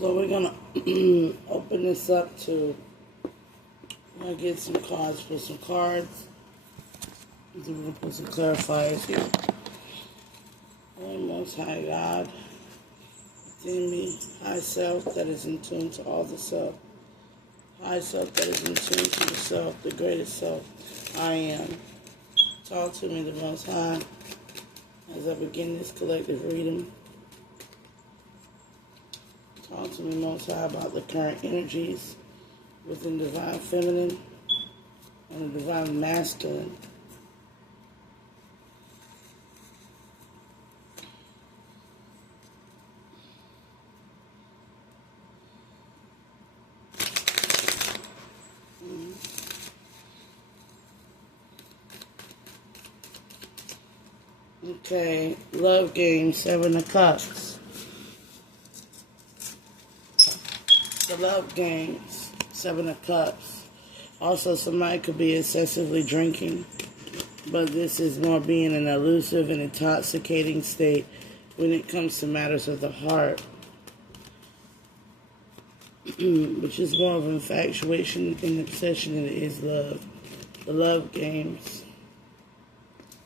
So we're going to open this up to, I'm going to get some cards, put some cards. Then we're going to put some clarifiers here. Oh, Most High God, within me, high self that is in tune to all the self. High self that is in tune to the self, the greatest self I am. Talk to me, the Most High, as I begin this collective reading. Talk to me, Most High, about the current energies within Divine Feminine and the Divine Masculine. Okay, love game, 7 of Cups. The love games, 7 of Cups. Also, somebody could be excessively drinking, but this is more being an elusive and intoxicating state when it comes to matters of the heart, which is more of infatuation and obsession than it is love. The love games.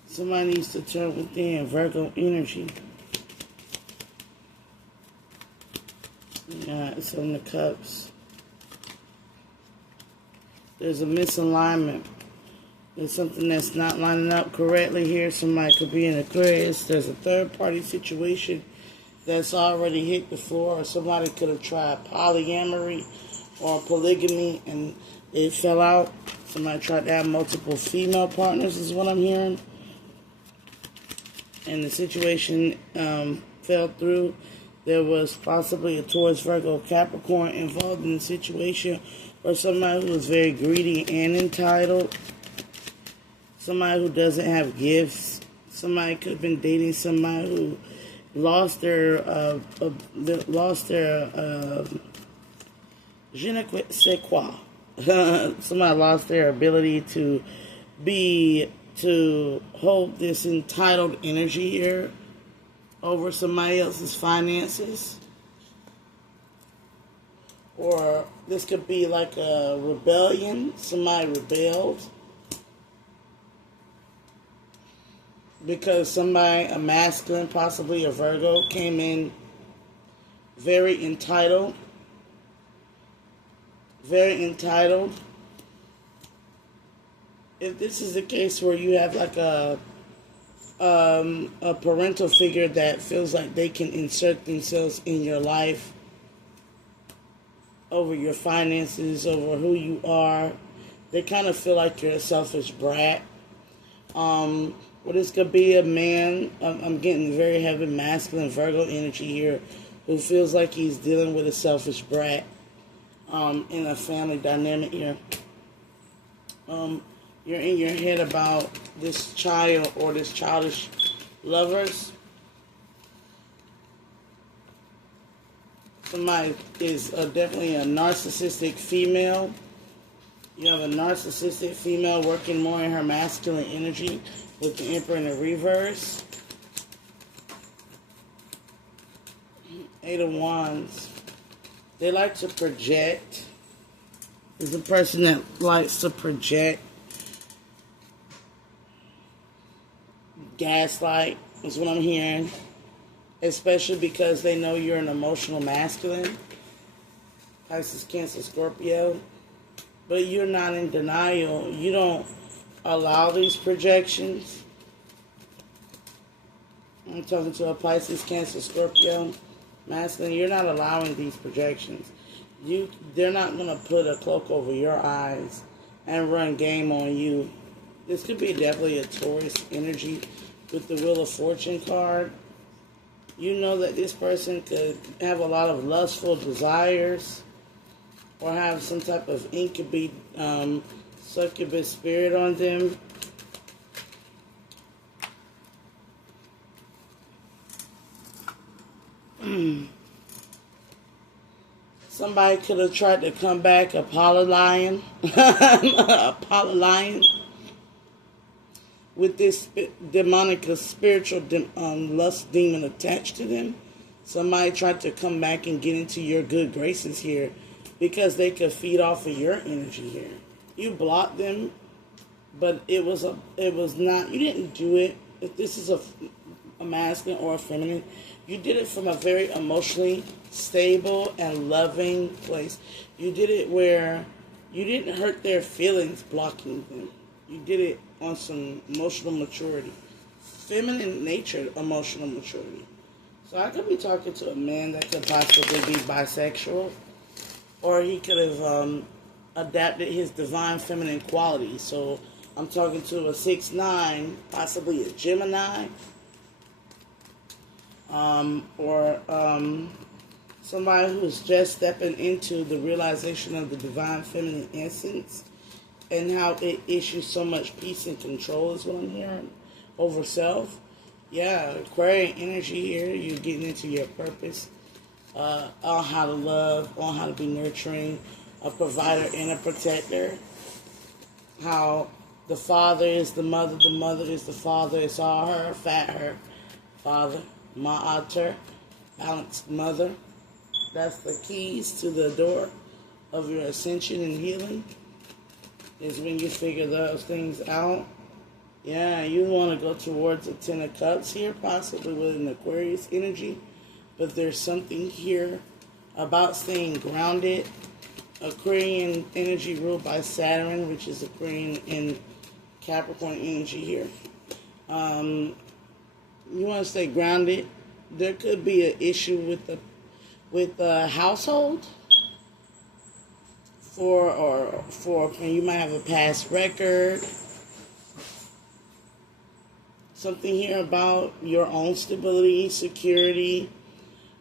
Somebody needs to turn within, Virgo energy. Yeah, it's on the Cups. There's a misalignment. There's something that's not lining up correctly here. Somebody could be in Aquarius. There's a third-party situation that's already hit the floor. Or somebody could have tried polyamory or polygamy and it fell out. Somebody tried to have multiple female partners is what I'm hearing. And the situation fell through. There was possibly a Taurus, Virgo, Capricorn involved in the situation, or somebody who was very greedy and entitled. Somebody who doesn't have gifts. Somebody could have been dating somebody who lost their je ne sais quoi. Somebody lost their ability to hold this entitled energy here over somebody else's finances. Or this could be like a rebellion. Somebody rebelled because somebody, a masculine, possibly a Virgo, came in very entitled. Very entitled. If this is the case where you have like a parental figure that feels like they can insert themselves in your life, over your finances, over who you are, they kind of feel like you're a selfish brat. Well, this could be a man, I'm getting very heavy masculine Virgo energy here, who feels like he's dealing with a selfish brat in a family dynamic here. You're in your head about this child or this childish lovers. Somebody is definitely a narcissistic female. You have a narcissistic female working more in her masculine energy with the Emperor in the reverse. 8 of Wands. They like to project. There's a person that likes to project. Gaslight is what I'm hearing, especially because they know you're an emotional masculine, Pisces, Cancer, Scorpio, but you're not in denial. You don't allow these projections. I'm talking to a Pisces, Cancer, Scorpio, masculine. You're not allowing these projections. They're not going to put a cloak over your eyes and run game on you. This could be definitely a Taurus energy with the Wheel of Fortune card. You know that this person could have a lot of lustful desires or have some type of incubus, succubus spirit on them. Somebody could have tried to come back a polylion. A polylion. With this demonic spiritual lust demon attached to them. Somebody tried to come back and get into your good graces here because they could feed off of your energy here. You blocked them, but it was not, you didn't do it. If this is a masculine or a feminine, you did it from a very emotionally stable and loving place. You did it where you didn't hurt their feelings blocking them. You did it on some emotional maturity. Feminine nature, emotional maturity. So I could be talking to a man that could possibly be bisexual, or he could have adapted his divine feminine quality. So I'm talking to a 6'9", possibly a Gemini, or somebody who's just stepping into the realization of the divine feminine essence and how it issues so much peace and control is what I'm hearing over self. Yeah, Aquarian energy here, you're getting into your purpose, on how to love, on how to be nurturing, a provider and a protector. How the father is the mother is the father, it's all her, fat her, father, ma'ater, balanced mother. That's the keys to the door of your ascension and healing, is when you figure those things out. Yeah, you want to go towards the Ten of Cups here, possibly with an Aquarius energy. But there's something here about staying grounded. Aquarian energy ruled by Saturn, which is Aquarian and Capricorn energy here. You want to stay grounded. There could be an issue with the household. You might have a past record. Something here about your own stability, security,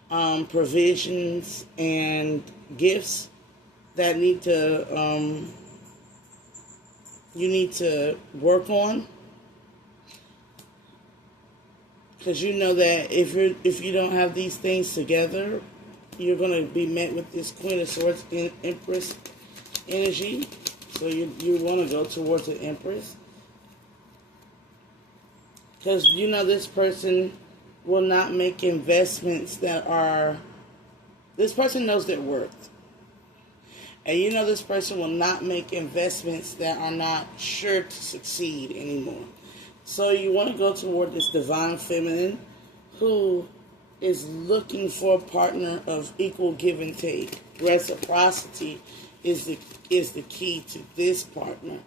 provisions, and gifts that you need to work on. Because you know that if you don't have these things together, you're going to be met with this Queen of Swords Empress energy. So you want to go towards the Empress. Because you know this person will not make investments this person knows their worth. And you know this person will not make investments that are not sure to succeed anymore. So you want to go toward this divine feminine who is looking for a partner of equal give and take. Reciprocity is the key to this partner.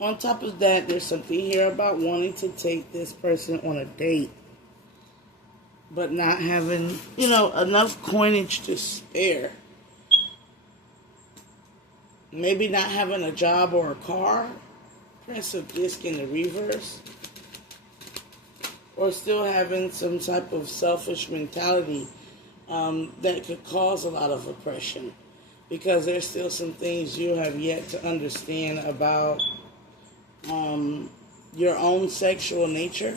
On top of that, there's something here about wanting to take this person on a date, but not having, enough coinage to spare. Maybe not having a job or a car. Prince of Disc in the reverse. Or still having some type of selfish mentality that could cause a lot of oppression. Because there's still some things you have yet to understand about your own sexual nature.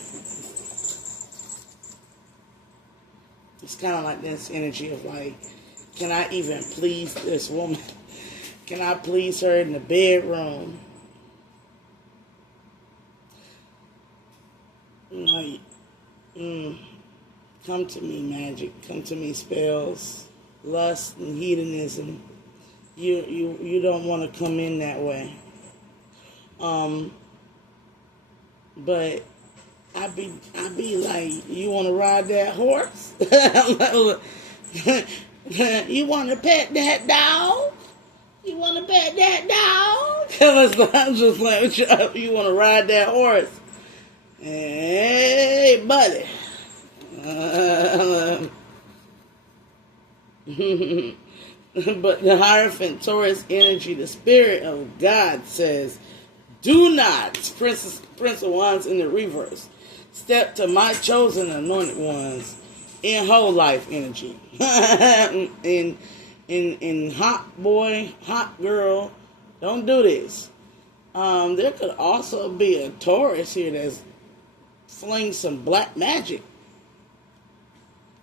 It's kind of like this energy of like, can I even please this woman? Can I please her in the bedroom? Like, come to me, magic. Come to me, spells, lust, and hedonism. You don't want to come in that way. But I be like, you want to ride that horse? You want to pet that dog? You want to pet that dog? I'm just like, you want to ride that horse? Hey, buddy. But the Heirophant Taurus energy, the spirit of God says, do not, Prince of Wands in the reverse, step to my chosen anointed ones in whole life energy. in hot boy, hot girl, don't do this. There could also be a Taurus here that's fling some black magic.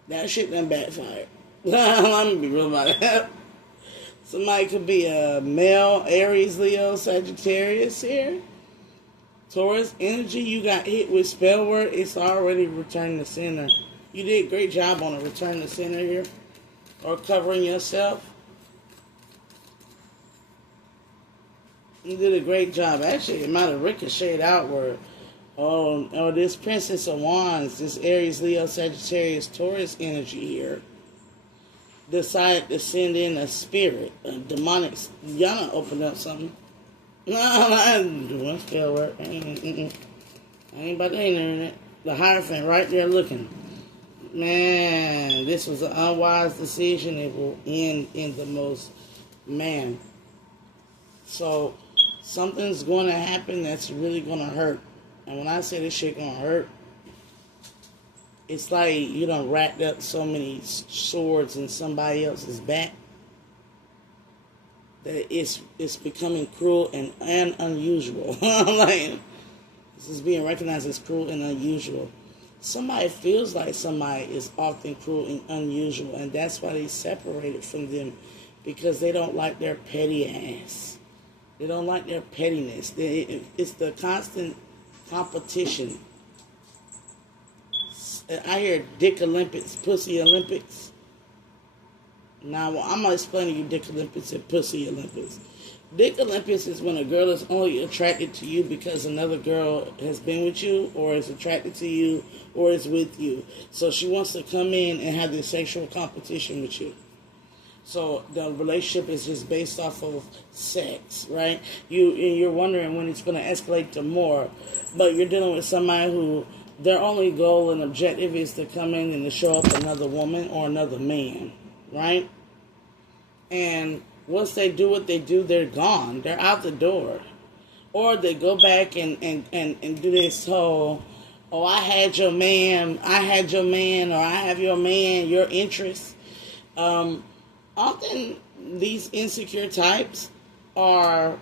That shit done backfired. I'm gonna be real about that. Somebody could be a male, Aries, Leo, Sagittarius here. Taurus energy, you got hit with spell word, it's already returned to sender. You did a great job on a return to center here. Or covering yourself. You did a great job. Actually, it might have ricocheted outward. Oh, this Princess of Wands, this Aries, Leo, Sagittarius, Taurus energy here, decided to send in a spirit, a demonic. Y'all done opened up something. No, I ain't doing spell work. I ain't about to enter it. The Heirophant right there looking. Man, this was an unwise decision. It will end in the most, man. So, something's going to happen that's really going to hurt. And when I say this shit going to hurt, it's like you done racked up so many swords in somebody else's back that it's becoming cruel and unusual. Like, this is being recognized as cruel and unusual. Somebody feels like somebody is often cruel and unusual, and that's why they separated from them, because they don't like their petty ass. They don't like their pettiness. It's the constant competition. I hear Dick Olympics, Pussy Olympics. Now, I'm going to explain to you Dick Olympics and Pussy Olympics. Dick Olympics is when a girl is only attracted to you because another girl has been with you, or is attracted to you, or is with you. So she wants to come in and have this sexual competition with you. So the relationship is just based off of sex, right? You're wondering when it's going to escalate to more, but you're dealing with somebody who their only goal and objective is to come in and to show up another woman or another man, right? And once they do what they do, they're gone. They're out the door. Or they go back and do this whole, oh, I had your man, or I have your man, your interest. Often these insecure types are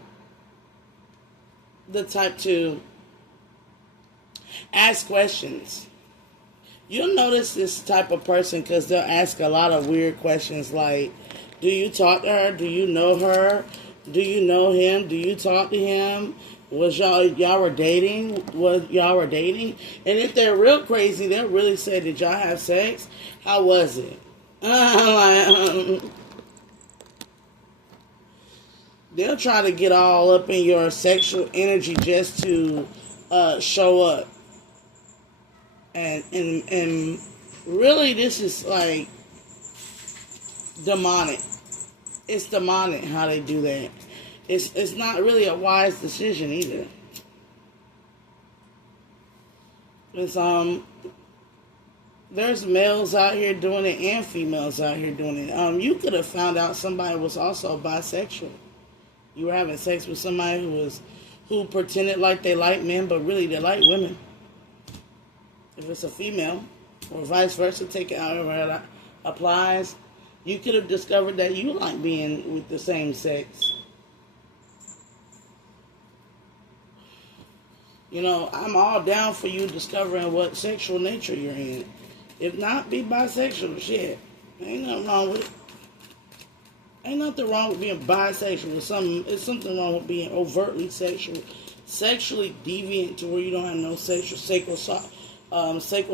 the type to ask questions. You'll notice this type of person because they'll ask a lot of weird questions like, do you talk to her? Do you know her? Do you know him? Do you talk to him? Was y'all were dating? And if they're real crazy, they'll really say, did y'all have sex? How was it? They'll try to get all up in your sexual energy just to show up. And really, this is like demonic. It's demonic how they do that. It's not really a wise decision either. It's there's males out here doing it and females out here doing it. You could have found out somebody was also bisexual. You were having sex with somebody who pretended like they like men, but really they like women. If it's a female, or vice versa, take it out where it applies. You could have discovered that you like being with the same sex. You know, I'm all down for you discovering what sexual nature you're in. If not, be bisexual. Shit. Ain't nothing wrong with it. Ain't nothing wrong with being bisexual. It's something wrong with being overtly sexual. Sexually deviant to where you don't have no sacral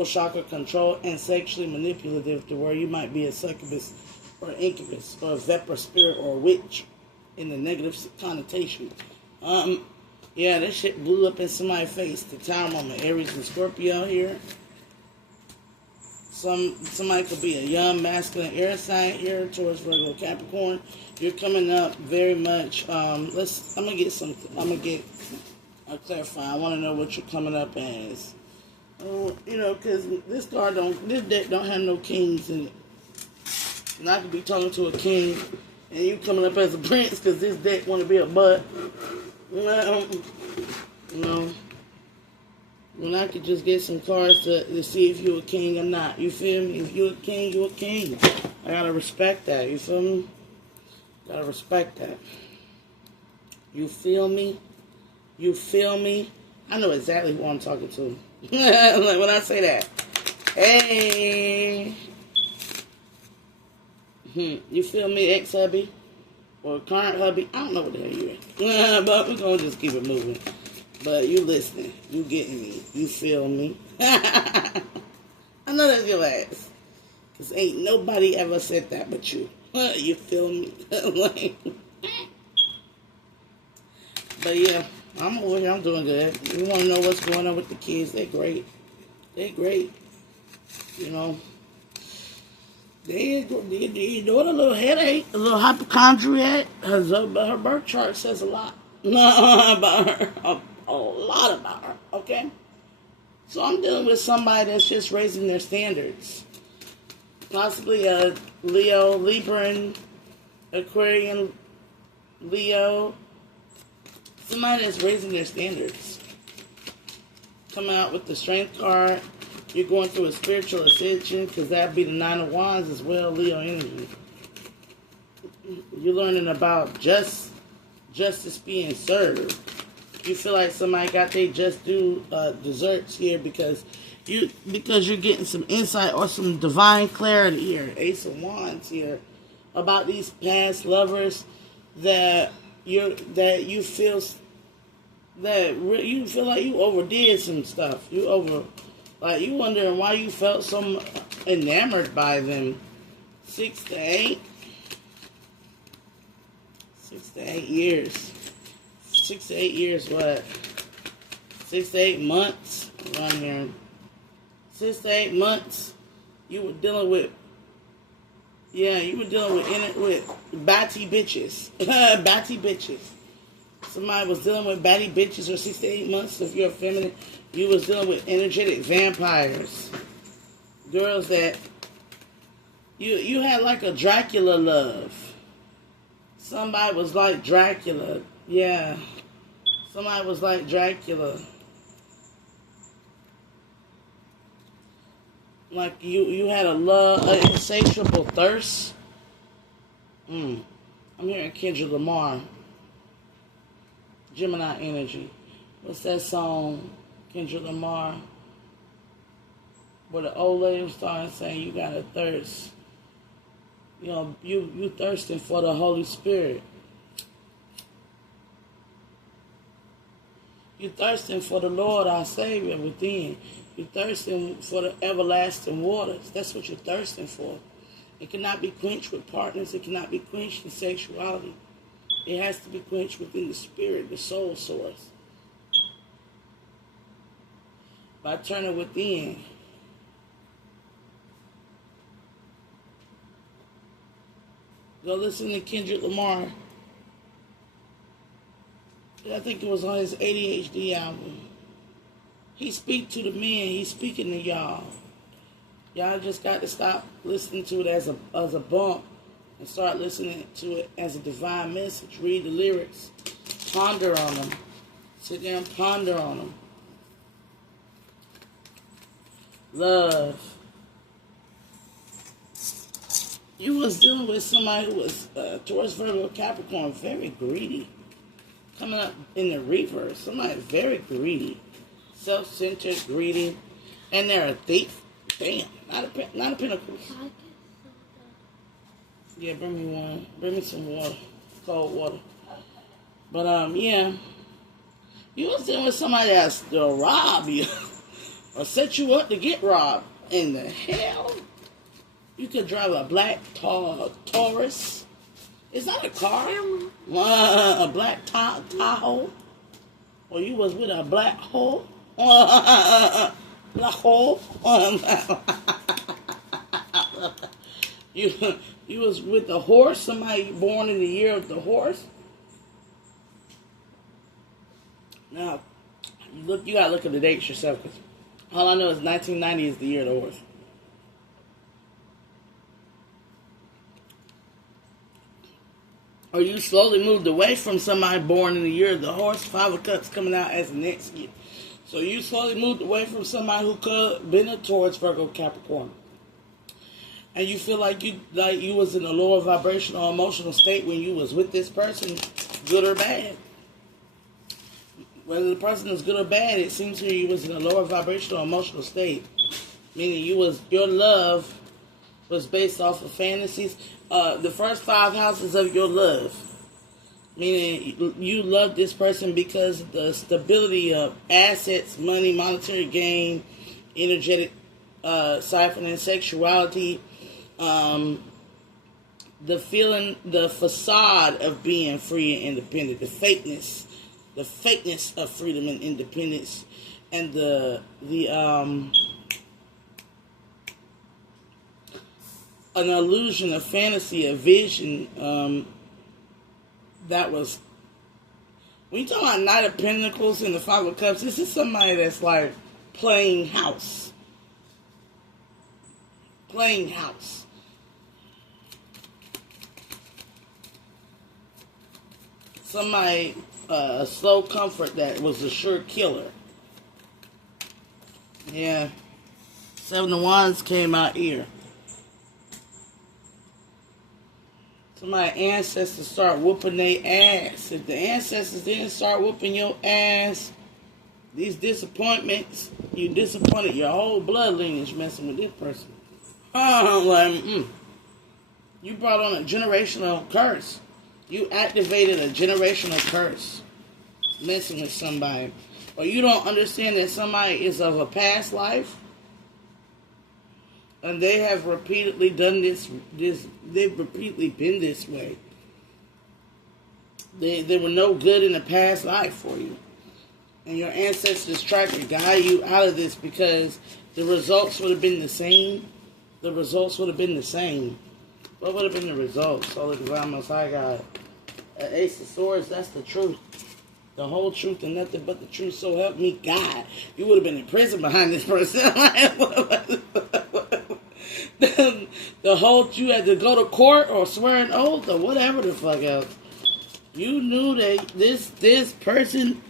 chakra control, and sexually manipulative to where you might be a succubus or incubus or a vepra spirit or a witch in the negative connotation. Yeah, that shit blew up in somebody's face. The time on the Aries and Scorpio here. Somebody could be a young masculine air sign here towards Virgo Capricorn. You're coming up very much. I'm gonna clarify. I want to know what you're coming up as. You know, because this deck don't have no kings in it. And I could be talking to a king, and you coming up as a prince because this deck want to be a butt. Well, you know, when I could just get some cards to see if you're a king or not. You feel me? If you're a king, you're a king. I gotta respect that. You feel me? Gotta respect that. You feel me? You feel me? I know exactly who I'm talking to. Like when I say that. Hey. You feel me, ex-hubby? Or current hubby? I don't know what the hell you are. But we're going to just keep it moving. But you listening. You getting me. You feel me? I know That's your ass. Because ain't nobody ever said that but you. You feel me? Like, but yeah, I'm over here. I'm doing good. You want to know what's going on with the kids? They're great. They're great. You know, they doing a little headache, a little hypochondriac. Her birth chart says a lot about her. A lot about her. Okay? So I'm dealing with somebody that's just raising their standards. Possibly a Leo, Libran, Aquarian, Leo. Somebody that's raising their standards. Coming out with the Strength card. You're going through a spiritual ascension, because that'd be the Nine of Wands as well, Leo energy. You're learning about justice being served. You feel like somebody got their just due desserts here because you're getting some insight or some divine clarity here. Ace of Wands here about these past lovers that you feel like you overdid some stuff. You wondering why you felt so enamored by them. 6 to 8 years. 6 to 8 years, what? 6 to 8 months around here. 6 to 8 months, you were dealing with batty bitches. Batty bitches. Somebody was dealing with batty bitches, or 6 to 8 months, if you're feminine, you was dealing with energetic vampires. Girls that you had like a Dracula love. Somebody was like Dracula. Yeah. Somebody was like Dracula. Like you had an insatiable thirst. I'm hearing Kendrick Lamar. Gemini energy. What's that song? Kendrick Lamar. Where the old lady was starting saying you got a thirst. You know, you thirsting for the Holy Spirit. You thirsting for the Lord, our Savior, within. You thirsting for the everlasting waters. That's what you're thirsting for. It cannot be quenched with partners. It cannot be quenched in sexuality. It has to be quenched within the spirit, the soul source. By turning within. Go listen to Kendrick Lamar. I think it was on his ADHD album. He speak to the men. He's speaking to y'all. Y'all just got to stop listening to it as a bump and start listening to it as a divine message. Read the lyrics. Ponder on them. Sit there and ponder on them. Love. You was dealing with somebody who was Taurus, Virgo, Capricorn, very greedy. Coming up in the reverse. Somebody very greedy. Self-centered, greedy. And they're a thief. Damn. Not a Pentacles. Yeah, bring me one. Bring me some water. Cold water. But, yeah. You was dealing with somebody that's to rob you. Or set you up to get robbed. In the hell? You could drive a black Taurus. It's not a car. A black Tahoe. Or you was with a black hole. Black hole. You was with the horse. Somebody born in the year of the horse. Now, you gotta look at the dates yourself. Cause all I know is 1990 is the year of the horse. Or you slowly moved away from somebody born in the year of the horse. 5 of Cups coming out as the next year. So you slowly moved away from somebody who could have been a Taurus, Virgo, Capricorn. And you feel like you was in a lower vibrational emotional state when you was with this person, good or bad. Whether the person is good or bad, it seems to you was in a lower vibrational emotional state. Meaning your love was based off of fantasies. The first 5 houses of your love. Meaning you love this person because of the stability of assets, money, monetary gain, energetic siphoning sexuality, the feeling, the facade of being free and independent, the fakeness of freedom and independence, and an illusion, a fantasy, a vision, that was, when you talk about Knight of Pentacles and the Five of Cups, this is somebody that's like playing house. Playing house. Somebody, slow comfort that was a sure killer. Yeah. Seven of Wands came out here. Somebody ancestors start whooping their ass. If the ancestors didn't start whooping your ass, these disappointments, you disappointed your whole blood lineage messing with this person. You brought on a generational curse. You activated a generational curse messing with somebody. Or you don't understand that somebody is of a past life. And they have repeatedly done this. They've repeatedly been this way. They were no good in the past life for you. And your ancestors tried to guide you out of this because the results would have been the same. The results would have been the same. What would have been the results? Oh, the Divine Most High God. Ace of Swords, that's the truth. The whole truth and nothing but the truth, so help me God. You would have been in prison behind this person. The whole, you had to go to court or swear an oath or whatever the fuck else. You knew that this person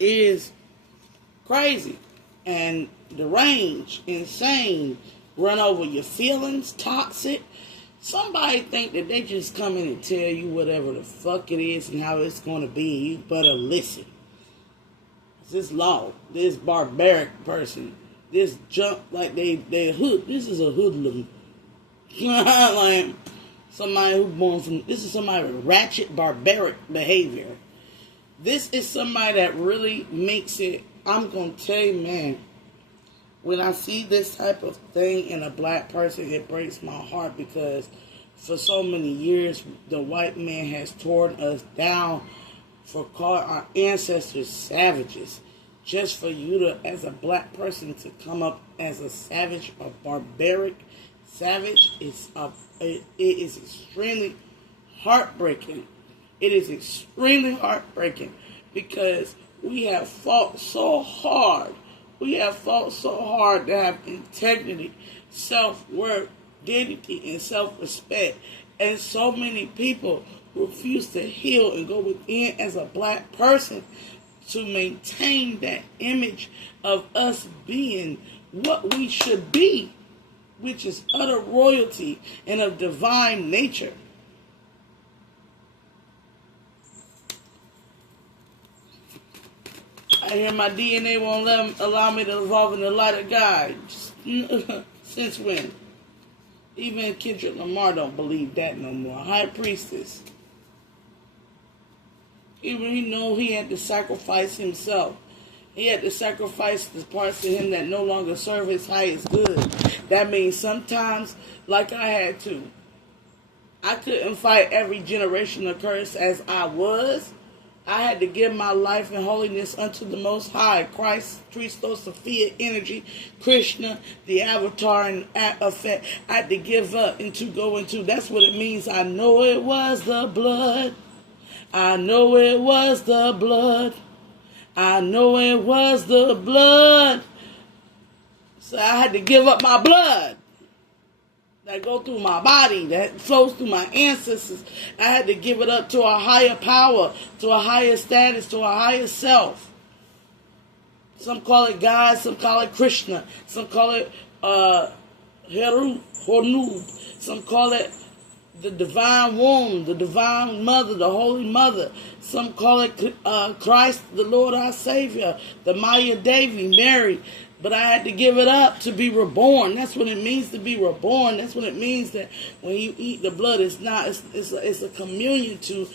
is crazy and deranged, insane, run over your feelings, toxic. Somebody think that they just come in and tell you whatever the fuck it is and how it's going to be. You better listen. This law, this barbaric person, this junk, like they hood. This is a hoodlum. Like somebody who's born from. This is somebody with ratchet, barbaric behavior. This is somebody that really makes it. I'm gonna tell you, man. When I see this type of thing in a black person, it breaks my heart because for so many years, the white man has torn us down for calling our ancestors savages. Just for you to, as a black person, to come up as a savage, a barbaric savage, it is extremely heartbreaking. It is extremely heartbreaking because we have fought so hard. We have fought so hard to have integrity, self-worth, dignity, and self-respect. And so many people refuse to heal and go within as a black person to maintain that image of us being what we should be, which is utter royalty and of divine nature. I hear my DNA won't allow me to evolve in the light of God. Since when? Even Kendrick Lamar don't believe that no more. High priestess. Even he knew he had to sacrifice himself. He had to sacrifice the parts of him that no longer serve his highest good. That means sometimes, like I had to, I couldn't fight every generational curse as I was. I had to give my life in holiness unto the Most High, Christ, Christos, Sophia, energy, Krishna, the avatar, and effect. I had to give up and to go into. That's what it means. I know it was the blood. I know it was the blood. I know it was the blood. So I had to give up my blood that go through my body, that flows through my ancestors. I had to give it up to a higher power, to a higher status, to a higher self. Some call it God, some call it Krishna, some call it Hornub, some call it the divine womb, the divine mother, the holy mother. Some call it Christ, the Lord our Savior, the Maya Devi, Mary, But I had to give it up to be reborn. That's what it means to be reborn. That's what it means that when you eat the blood, it's a communion to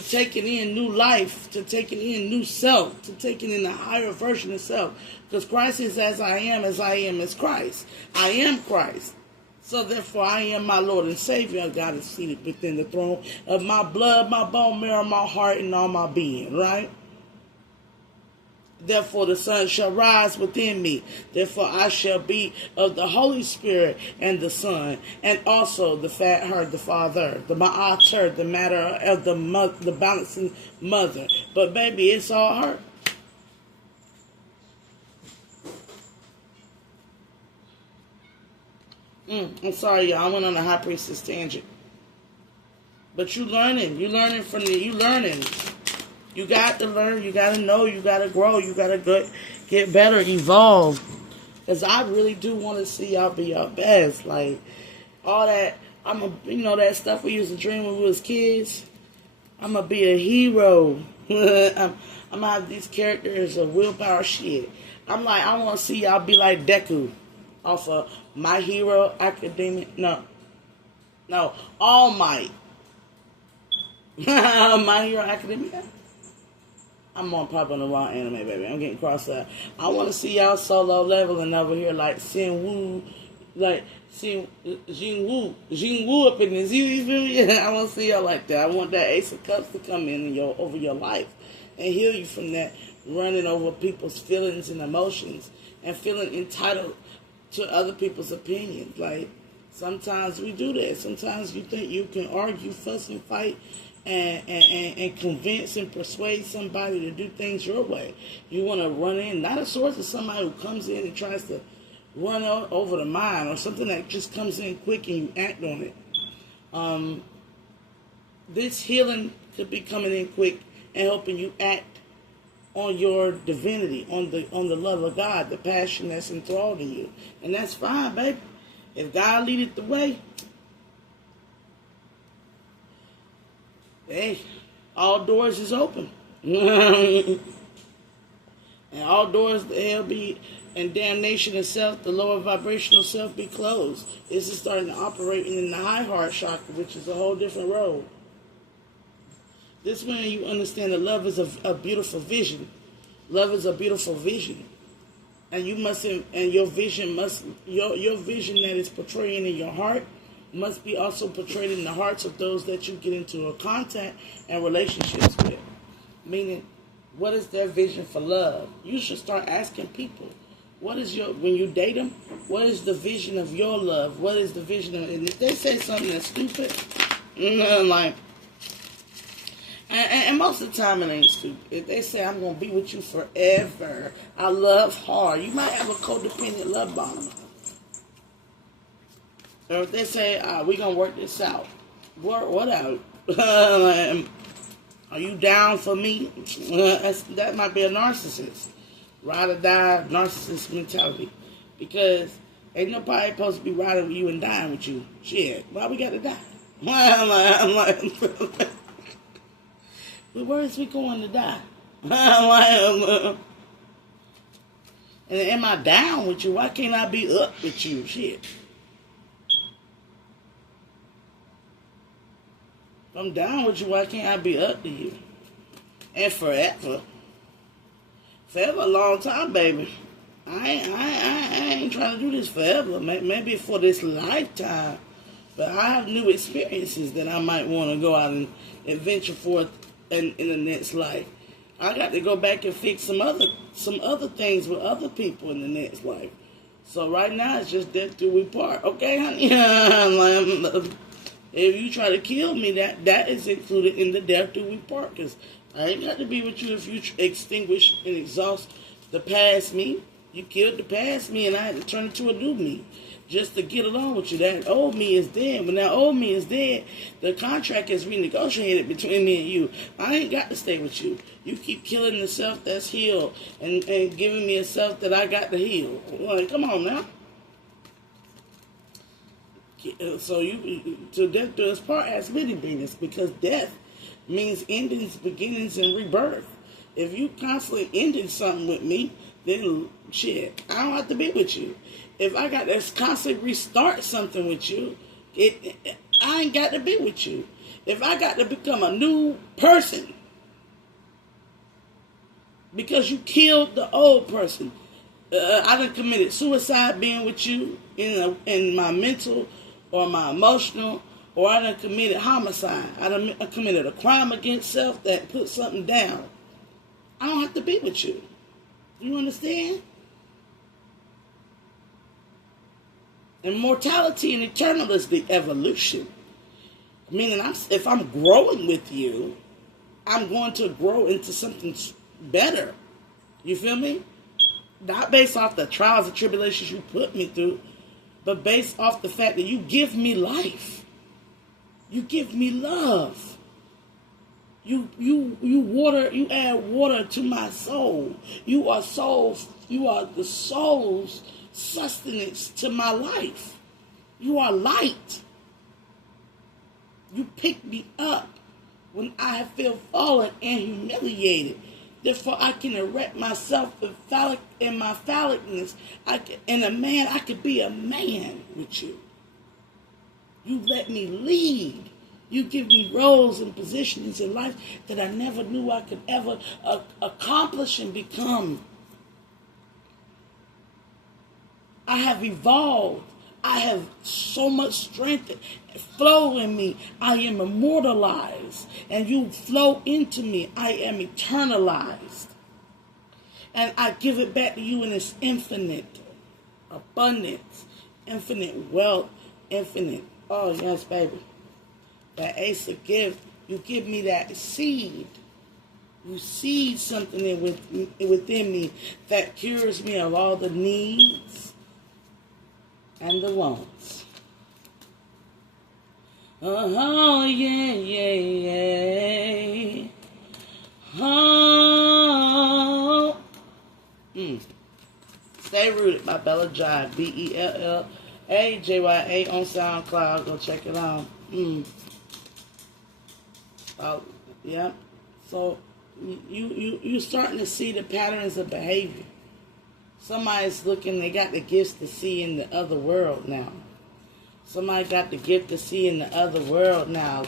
taking in new life, to taking in new self, to taking in a higher version of self. Because Christ is as I am as Christ. I am Christ. So therefore I am my Lord and Savior. God is seated within the throne of my blood, my bone marrow, my heart, and all my being, right? Therefore the Son shall rise within me. Therefore I shall be of the Holy Spirit and the Son, and also the the Father, the Ma'ater, the matter of the balancing mother. But baby, it's all her. I'm sorry, y'all. I went on a high priestess tangent. But you learning. You learning. You got to learn, you got to know, you got to grow, you got to get better, evolve. Because I really do want to see y'all be your best. Like, all that, that stuff we used to dream when we was kids. I'm going to be a hero. I'm going to have these characters of willpower shit. I want to see y'all be like Deku off of My Hero Academia. No, All Might. My Hero Academia. I'm on probably on the wrong anime, baby. I'm getting crossed out. I want to see y'all solo leveling over here like Jin Woo up in this. You feel me? I want to see y'all like that. I want that Ace of Cups to come in over your life and heal you from that running over people's feelings and emotions and feeling entitled to other people's opinions. Like, sometimes we do that. Sometimes you think you can argue, fuss, and fight and convince and persuade somebody to do things your way. You want to run in, not a source of somebody who comes in and tries to run over the mind, or something that just comes in quick and you act on it. This healing could be coming in quick and helping you act on your divinity, on the love of God, the passion that's enthralled in you. And that's fine, baby. If God lead it the way, hey, all doors is open. And all doors to hell be and damnation itself, the lower vibrational self, be closed. This is starting to operate in the high heart chakra, which is a whole different road. This when you understand that love is a beautiful vision. Love is a beautiful vision. And you must, and your vision your vision that is portraying in your heart must be also portrayed in the hearts of those that you get into a contact and relationships with. Meaning, what is their vision for love? You should start asking people, when you date them, what is the vision of your love? What is the vision of, and if they say something that's stupid, and most of the time it ain't stupid. If they say, I'm going to be with you forever, I love hard, you might have a codependent love bond. Or if they say, we're going to work this out. What out? Are you down for me? That might be a narcissist. Ride or die narcissist mentality. Because ain't nobody supposed to be riding with you and dying with you. Shit, why we got to die? I'm like, where is we going to die? And am I down with you? Why can't I be up with you? Shit. If I'm down with you, why can't I be up to you? And forever. Forever a long time, baby. I ain't trying to do this forever. Maybe for this lifetime. But I have new experiences that I might want to go out and venture forth in the next life. I got to go back and fix some other things with other people in the next life. So right now it's just death till we part. Okay, honey? If you try to kill me, that is included in the death till we part. Because I ain't got to be with you if you extinguish and exhaust the past me. You killed the past me and I had to turn it to a new me just to get along with you. That old me is dead. When that old me is dead, the contract is renegotiated between me and you. I ain't got to stay with you. You keep killing the self that's healed and giving me a self that I got to heal. Like, come on now. So to death do us part has many meanings, because death means endings, beginnings, and rebirth. If you constantly ending something with me, then shit, I don't have to be with you. If I got to constantly restart something with you, I ain't got to be with you. If I got to become a new person because you killed the old person, I done committed suicide being with you in my mental or my emotional, or I done committed homicide. I committed a crime against self that put something down. I don't have to be with you. You understand? Immortality and eternal is the evolution. Meaning, if I'm growing with you, I'm going to grow into something better. You feel me? Not based off the trials and tribulations you put me through, but based off the fact that you give me life. You give me love. You add water to my soul. You are the soul's sustenance to my life. You are light. You pick me up when I feel fallen and humiliated. Therefore, I can erect myself in my phallicness. I could be a man with you. You let me lead. You give me roles and positions in life that I never knew I could ever accomplish and become. I have evolved. I have so much strength flow in me. I am immortalized. And you flow into me. I am eternalized. And I give it back to you in its infinite abundance, infinite wealth, infinite. Oh, yes, baby. That ace of gift, you give me that seed. You seed something within me that cures me of all the needs and the wants. Oh, yeah, yeah, yeah. Oh. Stay Rooted by Bella Jai, BELLAJYA on SoundCloud. Go check it out. Yeah. So you're starting to see the patterns of behavior. Somebody's looking, they got the gifts to see in the other world now. Somebody got the gift to see in the other world now.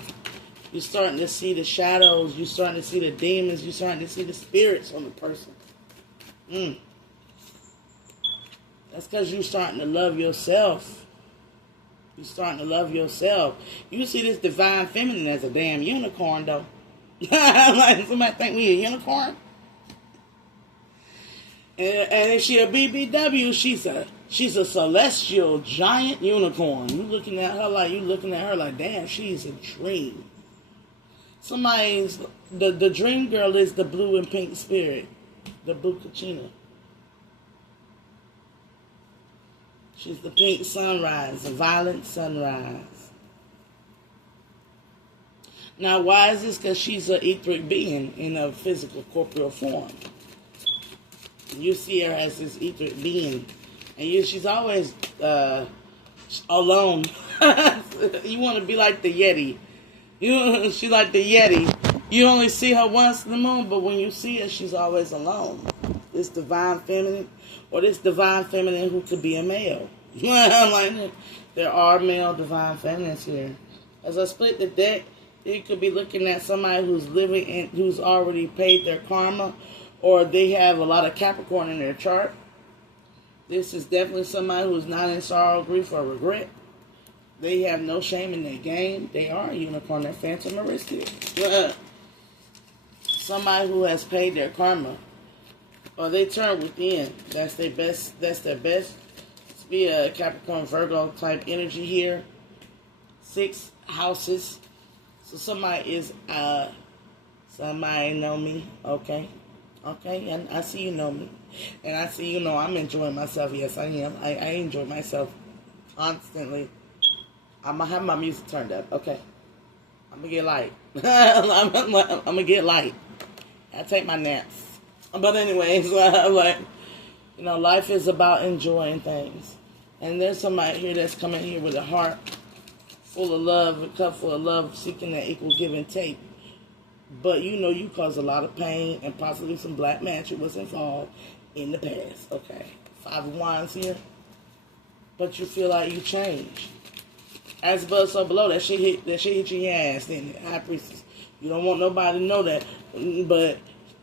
You're starting to see the shadows. You're starting to see the demons. You're starting to see the spirits on the person. That's because you're starting to love yourself. You're starting to love yourself. You see this divine feminine as a damn unicorn, though. Like, somebody think we a unicorn? And if she a BBW, she's a celestial giant unicorn. You looking at her like, damn, she's a dream. The dream girl is the blue and pink spirit, the blue Kachina. She's the pink sunrise, the violet sunrise. Now, why is this? Because she's an etheric being in a physical, corporeal form. You see her as this etheric being. And she's always alone. You want to be like the Yeti. She's like the Yeti. You only see her once in the moon, but when you see her, she's always alone. This divine feminine, or this divine feminine who could be a male. Like, there are male divine feminines here. As I split the deck, you could be looking at somebody who's already paid their karma, or they have a lot of Capricorn in their chart. This is definitely somebody who's not in sorrow, grief, or regret. They have no shame in their game. They are a unicorn. They're phantomeristic. Somebody who has paid their karma, or they turn within. That's their best. Let's be a Capricorn, Virgo type energy here. 6 houses. So somebody know me. Okay, and I see you know me. And I see you know I'm enjoying myself. Yes, I am. I enjoy myself constantly. I'm going to have my music turned up. Okay. I'm going to get light. I'm going to get light. I take my naps. But anyways, life is about enjoying things. And there's somebody here that's coming here with a heart full of love, a cup full of love, seeking that equal give and take. But you cause a lot of pain and possibly some black magic was involved. in the past. Okay. 5 of Wands here. But you feel like you changed. As above, so below. That shit hit you in your ass, didn't it? High Priestess. You don't want nobody to know that. But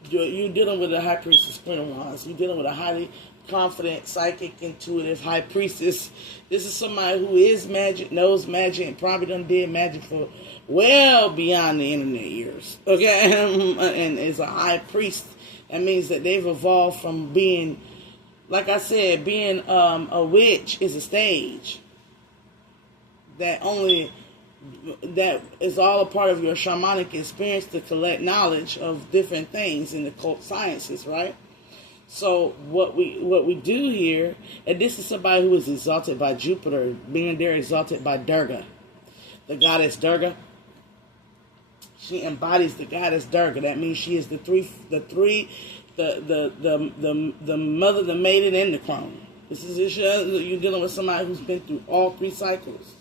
you're dealing with a High Priestess, Queen of Wands. You're dealing with a highly confident, psychic, intuitive High Priestess. This is somebody who is magic, knows magic, and probably done did magic for well beyond the internet years. Okay? And is a High Priest. That means that they've evolved from being, like I said, being a witch is a stage. That is all a part of your shamanic experience to collect knowledge of different things in the occult sciences, right? So what we do here, and this is somebody who is exalted by Jupiter, being there exalted by Durga, the goddess Durga. She embodies the goddess Durga. That means she is the mother, the maiden, and the crone. This is you're dealing with somebody who's been through all 3 cycles.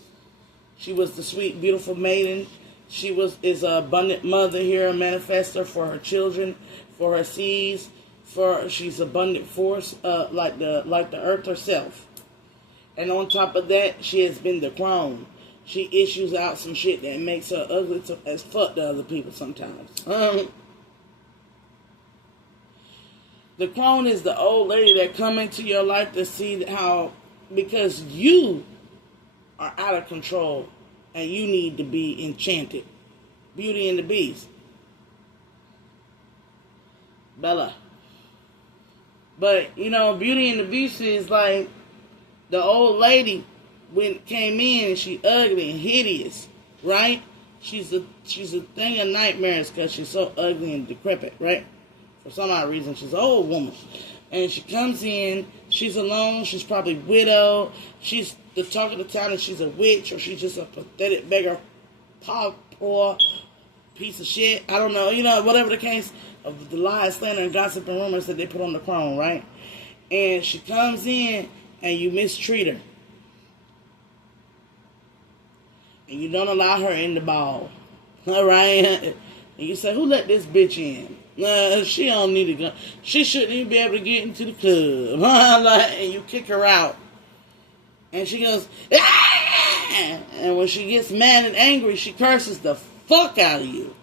She was the sweet, beautiful maiden. She is an abundant mother here, a manifester for her children, for her seeds. She's abundant force, like the earth herself. And on top of that, she has been the crone. She issues out some shit that makes her ugly as fuck to other people sometimes. The crone is the old lady that come into your life to see how, because you are out of control and you need to be enchanted. Beauty and the Beast. Bella. But, Beauty and the Beast is like the old lady came in and she ugly and hideous, right? She's a thing of nightmares because she's so ugly and decrepit, right? For some odd reason, she's an old woman. And she comes in, she's alone, she's probably widowed, she's the talk of the town, and she's a witch, or she's just a pathetic beggar, poor piece of shit. I don't know, whatever the case of the lies, slander, and gossip and rumors that they put on the crone, right? And she comes in, and you mistreat her. And you don't allow her in the ball. All right? And you say, who let this bitch in? She don't need to go. She shouldn't even be able to get into the club. And you kick her out. And she goes, ah! And when she gets mad and angry, she curses the fuck out of you.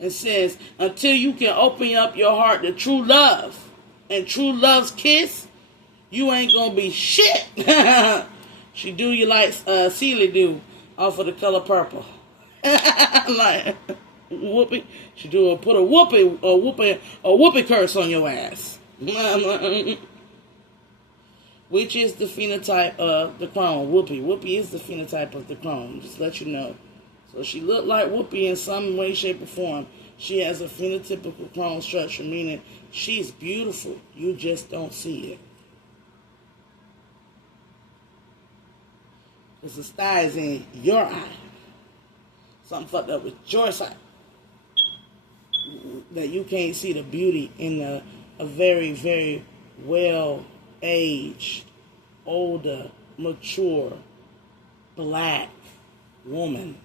And says, until you can open up your heart to true love and true love's kiss, you ain't gonna be shit. She do you like Celia do off of The Color Purple. Like whoopee. She put a whoopee curse on your ass. Which is the phenotype of the crone. Whoopi. Whoopi is the phenotype of the crone. Just let you know. So she looked like Whoopi in some way, shape, or form. She has a phenotypical crone structure, meaning she's beautiful. You just don't see it. Because the star is in your eye. Something fucked up with your sight. That you can't see the beauty in a very, very well-aged, older, mature, black woman.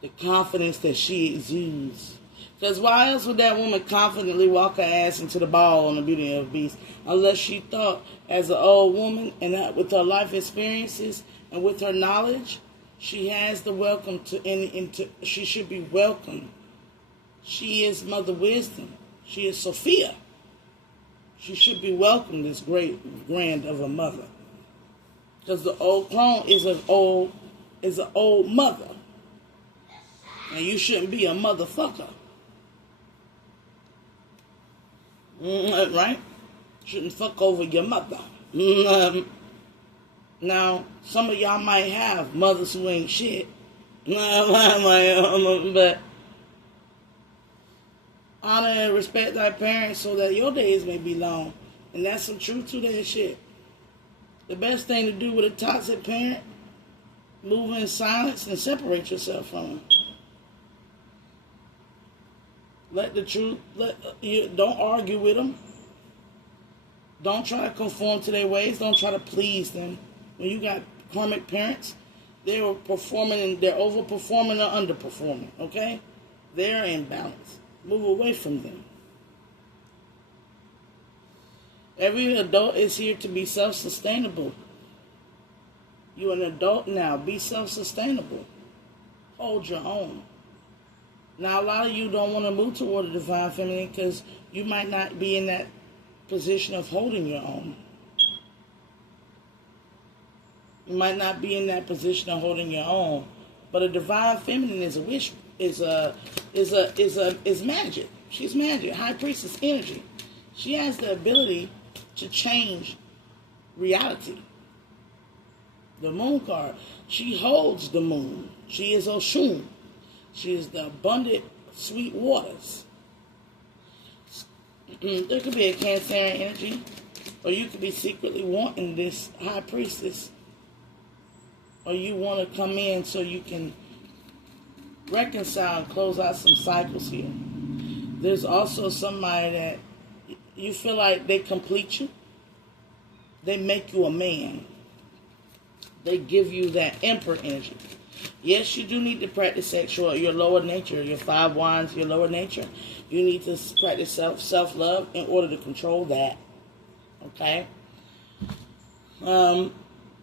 The confidence that she exudes. Because why else would that woman confidently walk her ass into the ball on the Beauty and the Beast? Unless she thought, as an old woman, and with her life experiences and with her knowledge, she has the welcome she should be welcomed. She is Mother Wisdom. She is Sophia. She should be welcomed as great grand of a mother. Because the old clone is an old mother. And you shouldn't be a motherfucker. Right? Shouldn't fuck over your mother. Now, some of y'all might have mothers who ain't shit. But honor and respect thy parents so that your days may be long. And that's some truth to that shit. The best thing to do with a toxic parent, move in silence and separate yourself from them. Let the truth, don't argue with them. Don't try to conform to their ways. Don't try to please them. When you got karmic parents, they're overperforming or underperforming, okay? They're in balance. Move away from them. Every adult is here to be self-sustainable. You're an adult now. Be self-sustainable. Hold your own. Now, a lot of you don't want to move toward the divine feminine because you might not be in that position of holding your own. You might not be in that position of holding your own. But a divine feminine is a wish, is magic. She's magic. High priestess energy. She has the ability to change reality. The moon card. She holds the moon. She is Oshun. She is the abundant, sweet waters. There could be a Cancerian energy, or you could be secretly wanting this high priestess, or you want to come in so you can reconcile and close out some cycles here. There's also somebody that you feel like they complete you. They make you a man. They give you that emperor energy. Yes, you do need to practice your lower nature, your 5 wands, your lower nature. You need to practice self-love in order to control that. Okay? The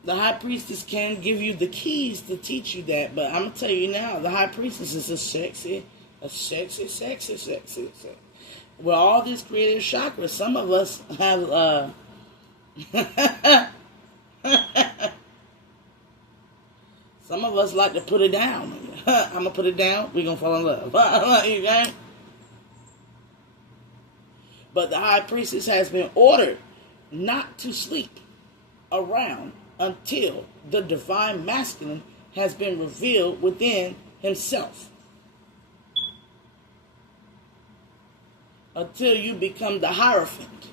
high priestess can give you the keys to teach you that, but I'm going to tell you now, the high priestess is a sexy. With all these creative chakras, some of us have, some of us like to put it down. I'm going to put it down, we're going to fall in love. Okay? But the high priestess has been ordered not to sleep around until the divine masculine has been revealed within himself. Until you become the Heirophant.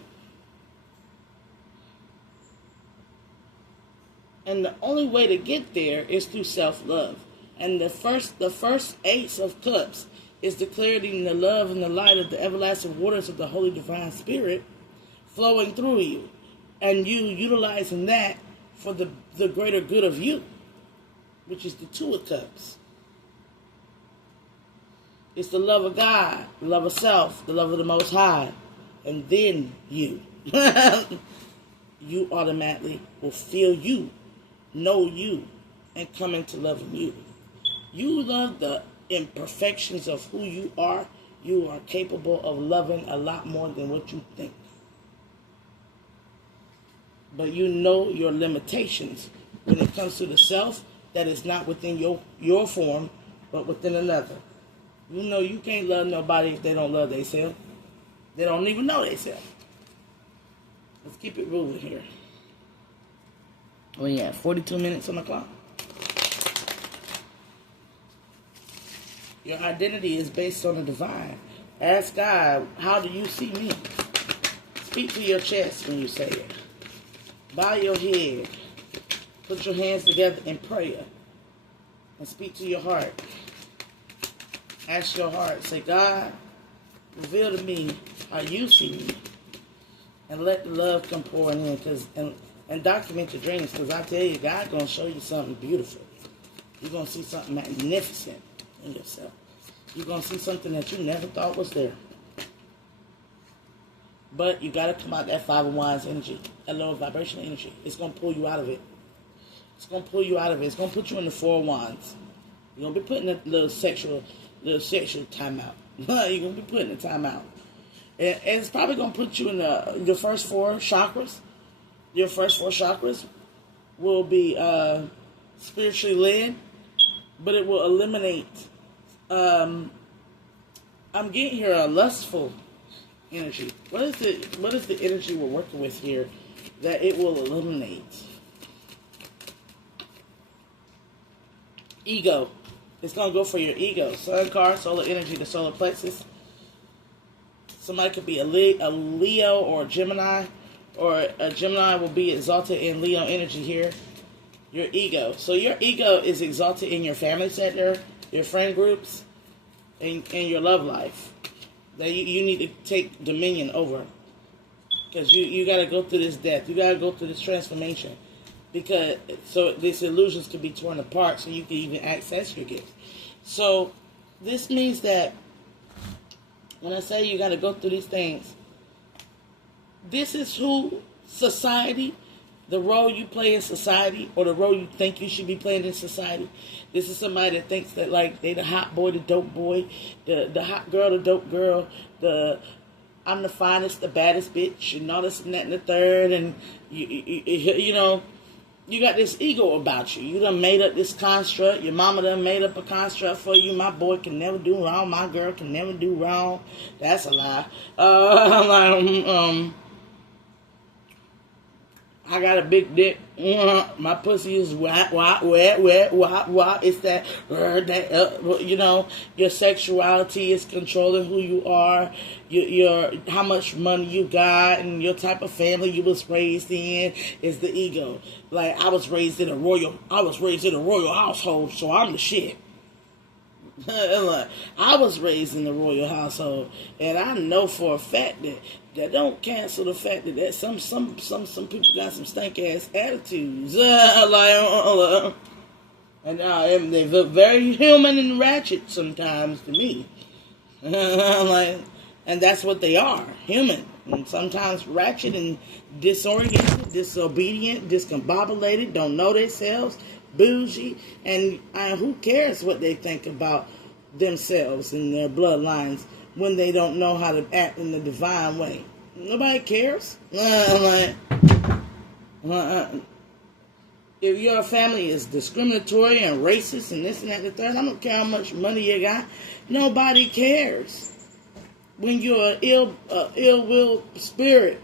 And the only way to get there is through self-love. And the first Ace of Cups is declaring the love and the light of the everlasting waters of the Holy Divine Spirit flowing through you. And you utilizing that for the greater good of you, which is the 2 of Cups. It's the love of God, the love of self, the love of the Most High, and then you. You automatically will feel you, know you, and come into loving you. You love the imperfections of who you are. You are capable of loving a lot more than what you think. But you know your limitations when it comes to the self that is not within your form, but within another. You know you can't love nobody if they don't love themselves. They don't even know themselves. Let's keep it moving here. Oh yeah, 42 minutes on the clock. Your identity is based on the divine. Ask God, how do you see me? Speak to your chest when you say it. Bow your head. Put your hands together in prayer. And speak to your heart. Ask your heart. Say, God, reveal to me how you see me. And let the love come pouring in. And document your dreams. Because I tell you, God's going to show you something beautiful. You're going to see something magnificent in yourself. You're going to see something that you never thought was there. But you got to come out that 5 of Wands energy. That lower vibrational energy. It's going to pull you out of it. It's going to pull you out of it. It's going to put you in the 4 of Wands. You're going to be putting a little sexual timeout. You're going to be putting a timeout. And it's probably going to put you in your first 4 chakras. Your first 4 chakras will be spiritually led, but it will eliminate. I'm getting here a lustful energy. What is the energy we're working with here that it will eliminate? Ego. It's going to go for your ego. Sun card, solar energy, the solar plexus. Somebody could be a Leo or a Gemini, or a Gemini will be exalted in Leo energy here. Your ego. So your ego is exalted in your family sector, your friend groups, and your love life. That you need to take dominion over. Because you got to go through this death. You got to go through this transformation. Because so these illusions can be torn apart so you can even access your gifts. So this means that When I say you got to go through these things, this is who society, the role you play in society, or the role you think you should be playing in society. This is somebody that thinks that, like, they the hot boy, the dope boy, the hot girl, the dope girl, I'm the finest, the baddest bitch, and all this and that and the third, and you know, you got this ego about you. You done made up this construct. Your mama done made up a construct for you. My boy can never do wrong. My girl can never do wrong. That's a lie. I got a big dick. My pussy is wet. It's that, you know, your sexuality is controlling who you are, your how much money you got, and your type of family you was raised in is the ego. Like, I was raised in a royal household, so I'm the shit. I was raised in the royal household, and I know for a fact that don't cancel the fact that some people got some stank ass attitudes, and they look very human and ratchet sometimes to me, and that's what they are, human, and sometimes ratchet and disoriented, disobedient, discombobulated, don't know themselves, bougie, and who cares what they think about themselves and their bloodlines when they don't know how to act in the divine way. Nobody cares. If your family is discriminatory and racist and this and that and the third, I don't care how much money you got. Nobody cares. When you're an ill-willed spirit,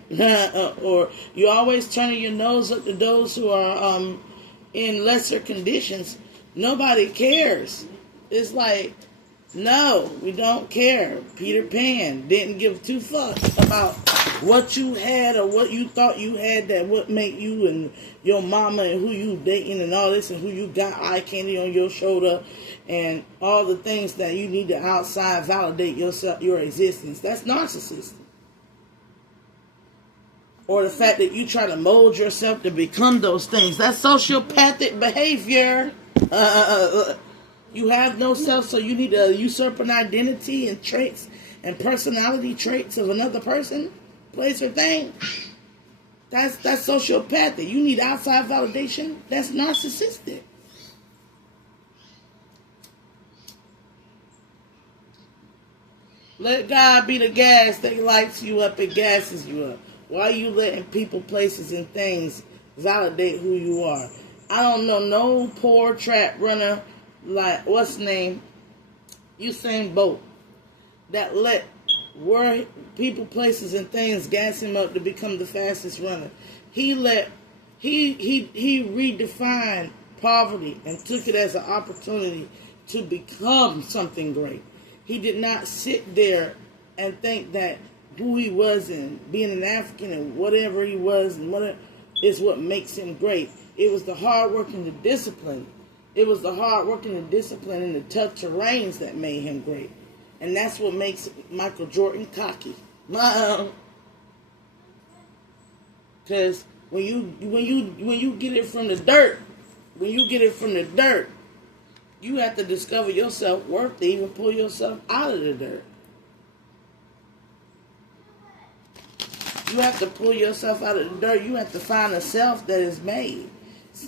or you're always turning your nose up to those who are in lesser conditions, nobody cares. It's like, no, we don't care. Peter Pan didn't give two fucks about what you had or what you thought you had that would make you and your mama and who you dating and all this and who you got eye candy on your shoulder and all the things that you need to outside validate yourself, your existence. That's narcissistic. Or the fact that you try to mold yourself to become those things. That's sociopathic behavior. You have no self, so you need to usurp an identity and traits and personality traits of another person, place, or thing. That's sociopathic. You need outside validation. That's narcissistic. Let God be the gas that lights you up and gasses you up. Why are you letting people, places, and things validate who you are? I don't know no poor trap runner like, what's his name? Usain Bolt. That let people, places, and things gas him up to become the fastest runner. He redefined poverty and took it as an opportunity to become something great. He did not sit there and think that who he was and being an African and whatever he was and whatever is what makes him great. It was the hard work and the discipline. It was the hard work and the discipline and the tough terrains that made him great. And that's what makes Michael Jordan cocky. Because when you get it from the dirt, you have to discover your self-worth to even pull yourself out of the dirt. You have to pull yourself out of the dirt. You have to find a self that is made.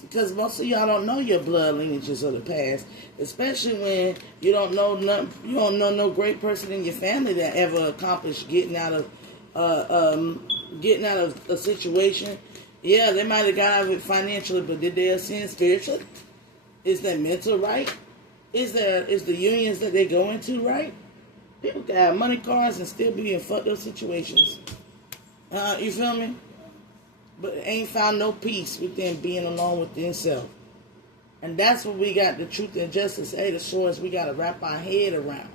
Because most of y'all don't know your blood lineages of the past, especially when you don't know no great person in your family that ever accomplished getting out of a situation. Yeah, they might have got out of it financially, but did they ascend spiritually? Is their mental right? Is the unions that they go into right? People can have money cars and still be in fucked up situations. You feel me? But ain't found no peace within being alone within self. And that's what we got, the truth and justice, the source we got to wrap our head around.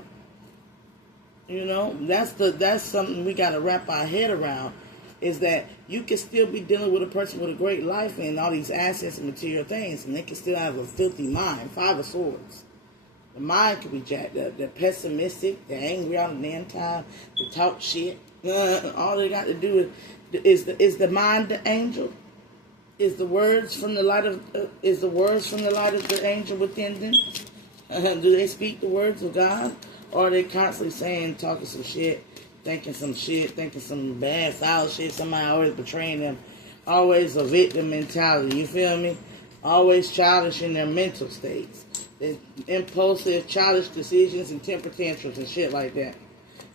You know, that's something we got to wrap our head around, is that you can still be dealing with a person with a great life and all these assets and material things, and they can still have a filthy mind, 5 of swords. The mind can be jacked up. They're pessimistic, they're angry all the damn time, they talk shit. All they got to do is the mind the angel? Is the words from the light of the angel within them? Do they speak the words of God? Or they constantly saying, talking some shit, thinking some bad, foul shit. Somebody always betraying them. Always a victim mentality, you feel me? Always childish in their mental states. They impulsive, childish decisions and temper tantrums and shit like that.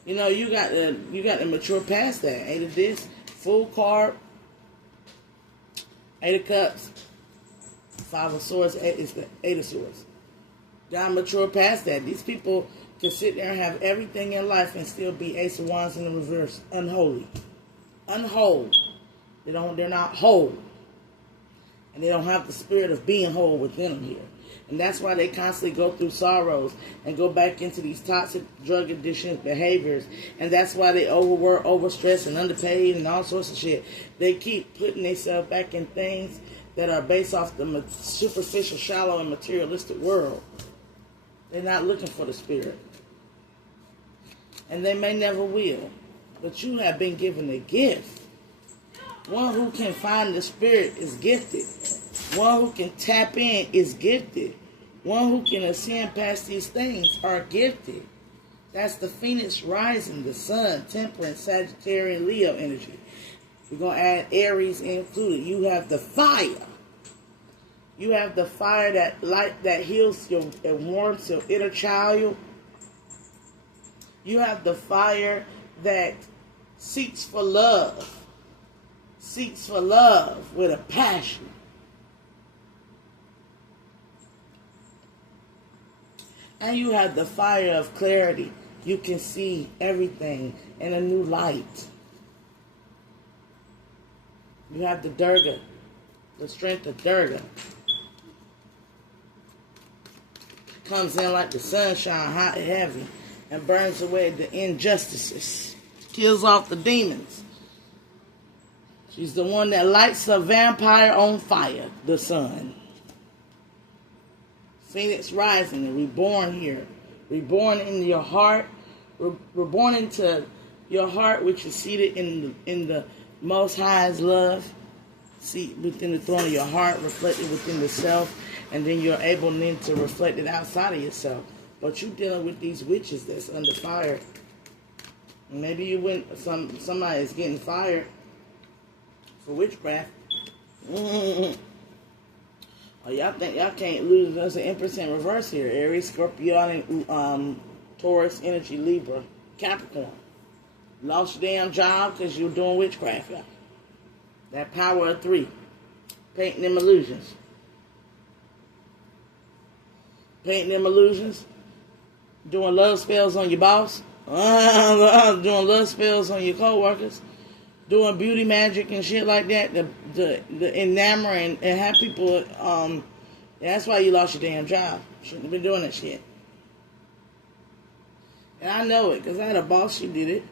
You know, you got to mature past that. 8 of this, full card, 8 of cups, 5 of swords, 8 of swords. Gotta mature past that. These people can sit there and have everything in life and still be ace of wands in the reverse. Unholy. Unwhole. They're not whole. And they don't have the spirit of being whole within them here. And that's why they constantly go through sorrows and go back into these toxic drug addiction behaviors. And that's why they overwork, overstressed, and underpaid and all sorts of shit. They keep putting themselves back in things that are based off the superficial, shallow, and materialistic world. They're not looking for the spirit. And they may never will. But you have been given a gift. One who can find the spirit is gifted. One who can tap in is gifted. One who can ascend past these things are gifted. That's the Phoenix rising, the sun, temperance, Sagittarius, Leo energy. We're going to add Aries included. You have the fire. You have the fire that light that heals and warms your inner child. You have the fire that seeks for love. Seeks for love with a passion. And you have the fire of clarity. You can see everything in a new light. You have the Durga, the strength of Durga. Comes in like the sunshine, hot and heavy, and burns away the injustices. Kills off the demons. She's the one that lights a vampire on fire, the sun. Phoenix rising and reborn here. Reborn in your heart. Reborn into your heart, which is seated in the Most High's love. See within the throne of your heart, reflected within the self. And then you're able then to reflect it outside of yourself. But you're dealing with these witches that's under fire. Maybe you went somebody is getting fired for witchcraft. Oh, y'all think y'all can't lose? There's an Empress in reverse here. Aries, Scorpio, and Taurus, energy, Libra, Capricorn. Lost your damn job because you're doing witchcraft, y'all. That power of 3. Painting them illusions. Painting them illusions. Doing love spells on your boss. Doing love spells on your co-workers. Doing beauty magic and shit like that. The enamoring and have people, that's why you lost your damn job. Shouldn't have been doing that shit. And I know it, because I had a boss, she did it.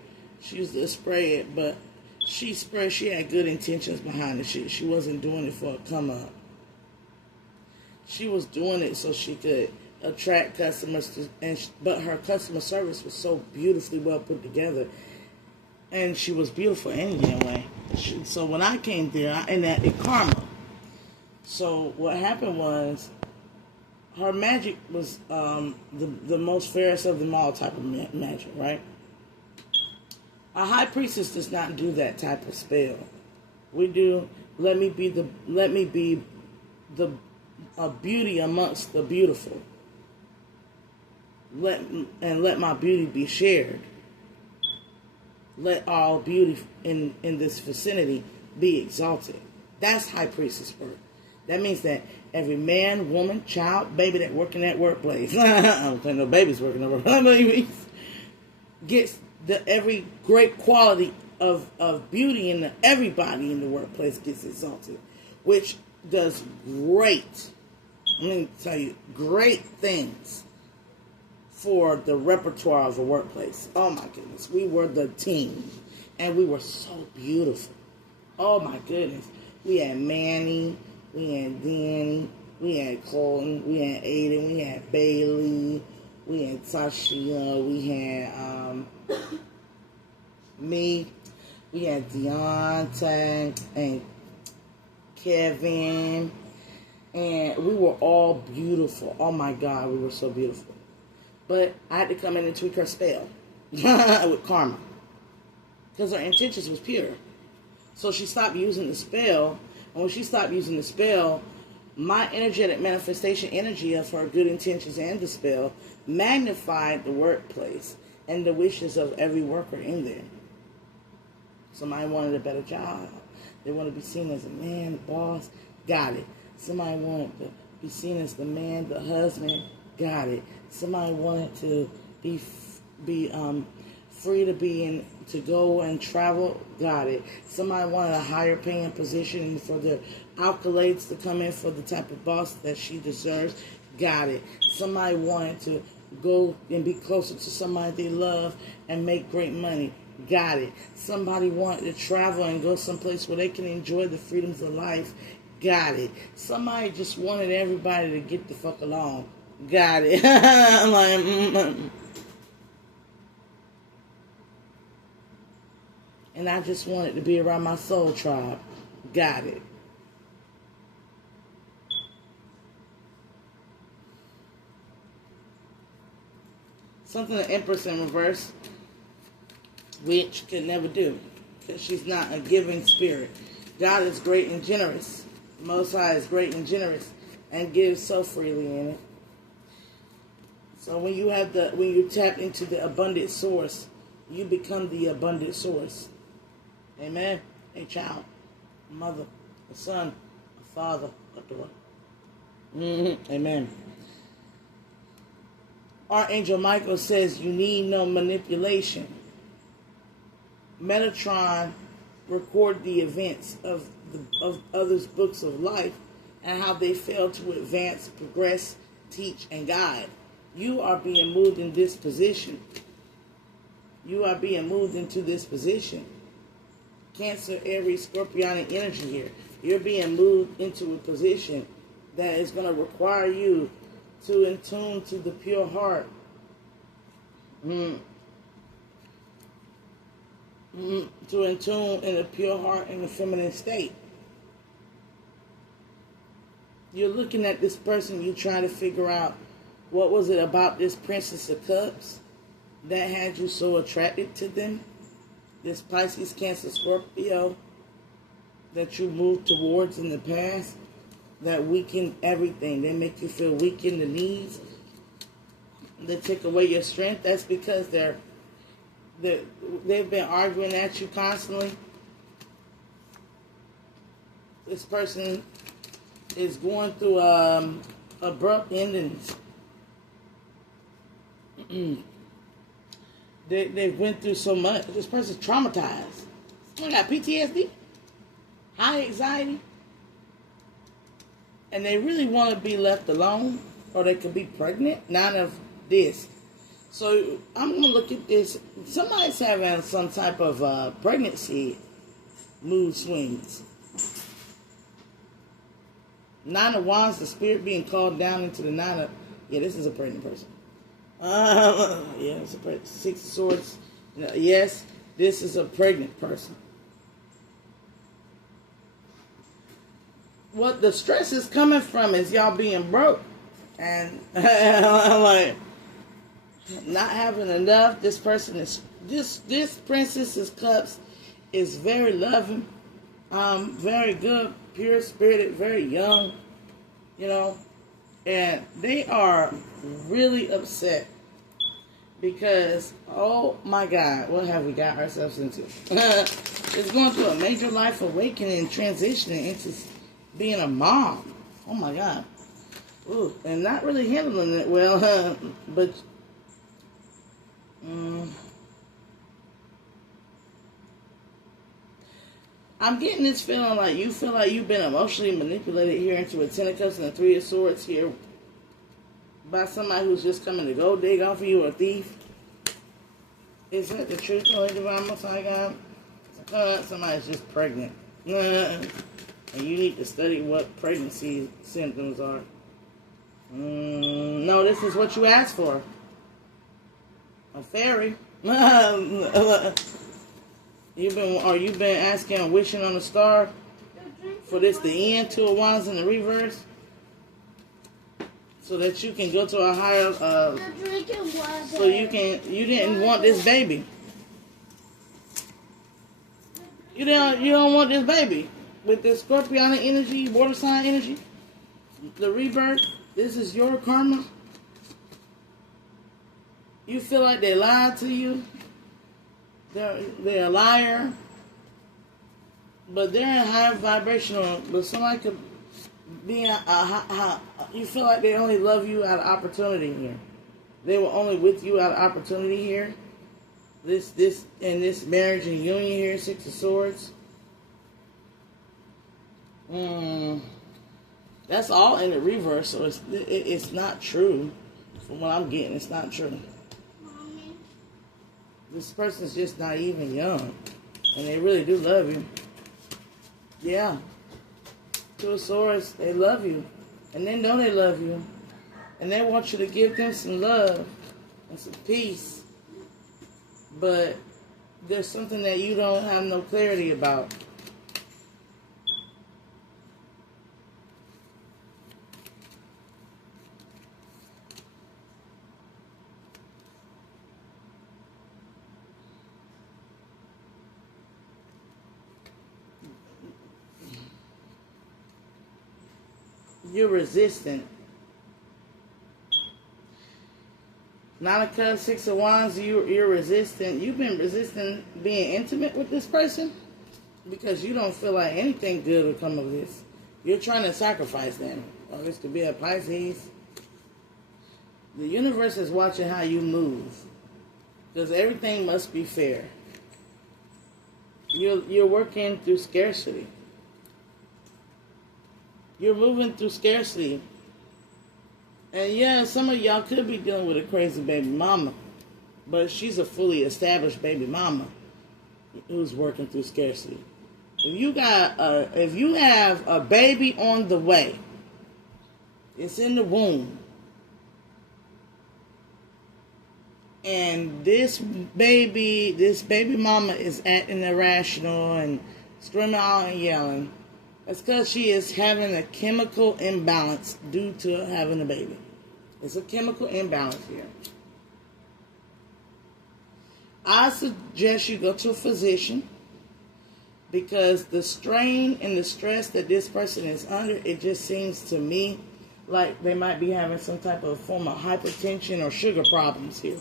She used to spray it, but she had good intentions behind the shit. She wasn't doing it for a come up. She was doing it so she could attract customers, but her customer service was so beautifully well put together. And she was beautiful any damn way. So when I came there, it karma. So what happened was, her magic was the most fairest of them all type of magic, right? A high priestess does not do that type of spell. We do, let me be the beauty amongst the beautiful. Let my beauty be shared. Let all beauty in this vicinity be exalted. That's high priestess work. That means that every man, woman, child, baby that work in that workplace, I don't think no babies working in the workplace, gets every great quality of beauty in everybody in the workplace gets exalted, which does great, let me tell you, great things for the repertoire of the workplace. Oh my goodness, we were the team, and we were so beautiful. Oh my goodness, we had Manny, we had Danny, we had Colton, we had Aiden, we had Bailey, we had Tashia, we had me, we had Deontay and Kevin, and we were all beautiful. Oh my God, we were so beautiful. But I had to come in and tweak her spell with karma. Because her intentions was pure. So she stopped using the spell. And when she stopped using the spell, my energetic manifestation energy of her good intentions and the spell magnified the workplace and the wishes of every worker in there. Somebody wanted a better job. They want to be seen as a man, the boss. Got it. Somebody wanted to be seen as the man, the husband. Got it. Somebody wanted to be free to go and travel. Got it. Somebody wanted a higher paying position for their accolades to come in for the type of boss that she deserves. Got it. Somebody wanted to go and be closer to somebody they love and make great money. Got it. Somebody wanted to travel and go someplace where they can enjoy the freedoms of life. Got it. Somebody just wanted everybody to get the fuck along. Got it. I'm like, And I just wanted to be around my soul tribe. Got it. Something the Empress in reverse, which can never do, because she's not a giving spirit. God is great and generous. Most High is great and generous, and gives so freely in it. So when you tap into the abundant source, you become the abundant source. Amen. A child, a mother, a son, a father, a daughter. Amen. Archangel Michael says you need no manipulation. Metatron record the events of others' books of life and how they fail to advance, progress, teach, and guide. You are being moved in this position. You are being moved into this position. Cancer, Aries, Scorpionic energy here. You're being moved into a position that is going to require you to attune to the pure heart. To attune in the pure heart and the feminine state. You're looking at this person, you're trying to figure out what was it about this Princess of Cups that had you so attracted to them. This Pisces, Cancer, Scorpio that you moved towards in the past that weaken everything. They make you feel weak in the knees. They take away your strength. That's because they've been arguing at you constantly. This person is going through abrupt endings. They went through so much. This person's traumatized. Someone got PTSD, high anxiety, and they really want to be left alone, or they could be pregnant. None of this. So I'm going to look at this. Somebody's having some type of pregnancy mood swings. Nine of Wands, the spirit being called down into the nine of... Yeah, this is a pregnant person. Yeah, it's a pregnant. Six of Swords. Yes, this is a pregnant person. What the stress is coming from is y'all being broke. And like... not having enough. This person is this Princess's Cups is very loving, very good, pure spirited, very young, and they are really upset because, oh my God, what have we got ourselves into? It's going through a major life awakening, transitioning into being a mom. Oh my God. Ooh, and not really handling it well, but I'm getting this feeling like you feel like you've been emotionally manipulated here into a Ten of Cups and a Three of Swords here by somebody who's just coming to go dig off of you, or a thief. Is that the truth, Holy Divine Most High God? Somebody's just pregnant. And you need to study what pregnancy symptoms are. No, this is what you asked for. A fairy. You've been asking, wishing on a star for this to end. Two of Wands in the reverse. so that you can go to a higher, so you didn't want this baby. You don't want this baby. With the Scorpionic energy, water sign energy, the rebirth, this is your karma. You feel like they lied to you. They're a liar. But they're in high vibrational, but somebody could be you feel like they only love you out of opportunity here. They were only with you out of opportunity here. This marriage and union here, Six of Swords. That's all in the reverse, so it's not true. From what I'm getting, it's not true. Mommy. This person's just naive and young, and they really do love you. Yeah. Two of Swords, they love you. And they know they love you. And they want you to give them some love and some peace. But there's something that you don't have no clarity about. You're resistant. Nine of Cups, Six of Wands, you're resistant. You've been resisting being intimate with this person because you don't feel like anything good will come of this. You're trying to sacrifice them. Or this could be a Pisces. The universe is watching how you move because everything must be fair. You're working through scarcity. You're moving through scarcity. And yeah, some of y'all could be dealing with a crazy baby mama. But she's a fully established baby mama who's working through scarcity. If you have a baby on the way, it's in the womb. And this baby mama is acting irrational and screaming out and yelling. That's because she is having a chemical imbalance due to having a baby. It's a chemical imbalance here. I suggest you go to a physician because the strain and the stress that this person is under, it just seems to me like they might be having some type of form of hypertension or sugar problems here.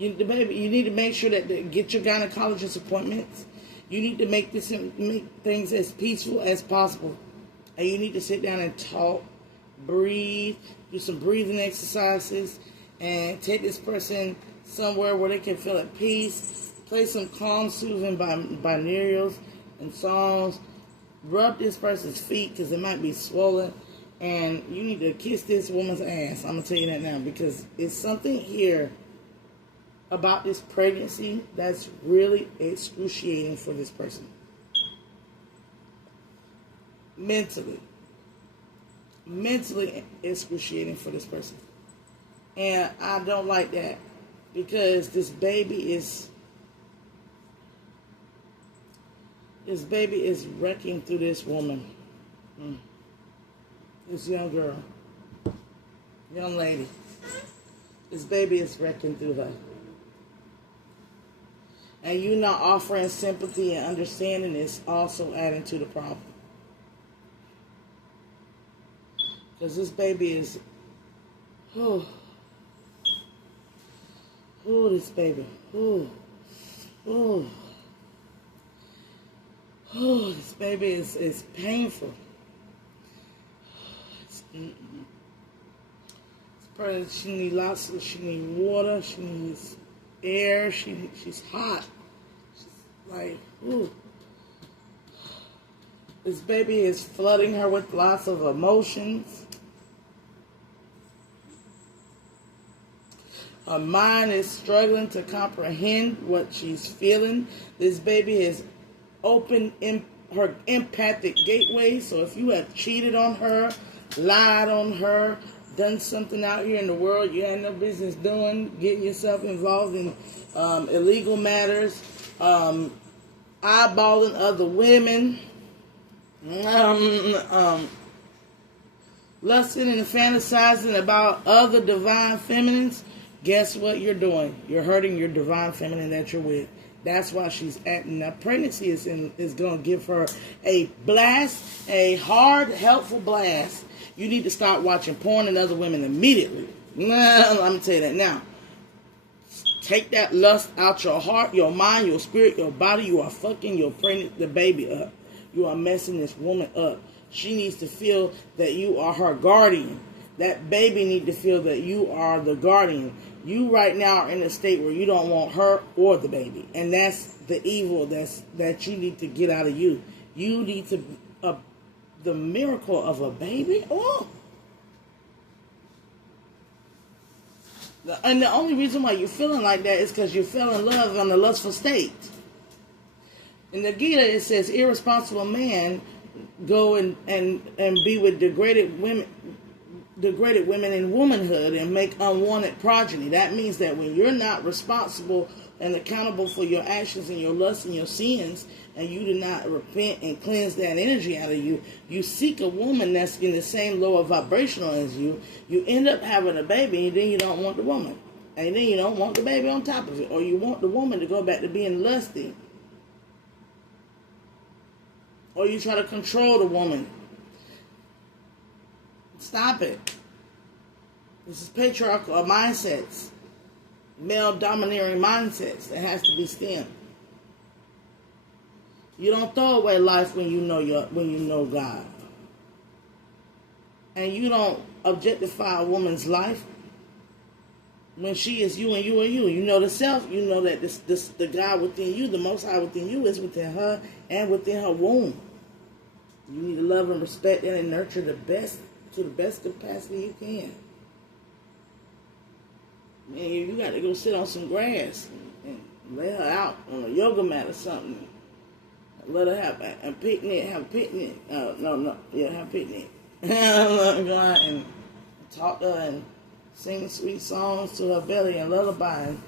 You need to make sure that get your gynecologist appointments. You need to make things as peaceful as possible. And you need to sit down and talk, breathe, do some breathing exercises, and take this person somewhere where they can feel at peace. Play some calm, soothing binaural and songs. Rub this person's feet because it might be swollen. And you need to kiss this woman's ass. I'm going to tell you that now because it's something here about this pregnancy that's really excruciating for this person. Mentally excruciating for this person. And I don't like that because this baby is wrecking through this woman. This young girl, young lady. This baby is wrecking through her. And you not offering sympathy and understanding is also adding to the problem. Because this baby is, this baby, this baby is painful. She needs water, she needs air, she's hot. She's like, This baby is flooding her with lots of emotions. Her mind is struggling to comprehend what she's feeling. This baby has opened her empathic gateway. So if you have cheated on her, lied on her, done something out here in the world you had no business doing, getting yourself involved in illegal matters, eyeballing other women, lusting and fantasizing about other divine feminines, guess what you're doing? You're hurting your divine feminine that you're with. That's why she's acting. Now, pregnancy is going to give her a blast, a hard, helpful blast. You need to start watching porn and other women immediately. Let me tell you that now. Take that lust out your heart, your mind, your spirit, your body. You are fucking your pregnant the baby up. You are messing this woman up. She needs to feel that you are her guardian. That baby needs to feel that you are the guardian. You right now are in a state where you don't want her or the baby. And that's the evil that you need to get out of you. You need to, the miracle of a baby? Oh. And the only reason why you're feeling like that is because you fell in love on the lustful state. In the Gita, it says, irresponsible man go and be with degraded women in womanhood and make unwanted progeny. That means that when you're not responsible and accountable for your actions and your lusts and your sins, and you do not repent and cleanse that energy out of you, you seek a woman that's in the same lower vibrational as you, you end up having a baby, and then you don't want the woman. And then you don't want the baby on top of it. Or you want the woman to go back to being lusty. Or you try to control the woman. Stop it. This is patriarchal mindsets. Male domineering mindsets that has to be stemmed. You don't throw away life when you know God. And you don't objectify a woman's life when she is you and you are you. You know the self, you know that the God within you, the Most High within you, is within her and within her womb. You need to love and respect and nurture the best to the best capacity you can. Man, you got to go sit on some grass and lay her out on a yoga mat or something. Let her have a picnic. Have a picnic. Have a picnic. Go out and talk to her and sing sweet songs to her belly and lullaby. And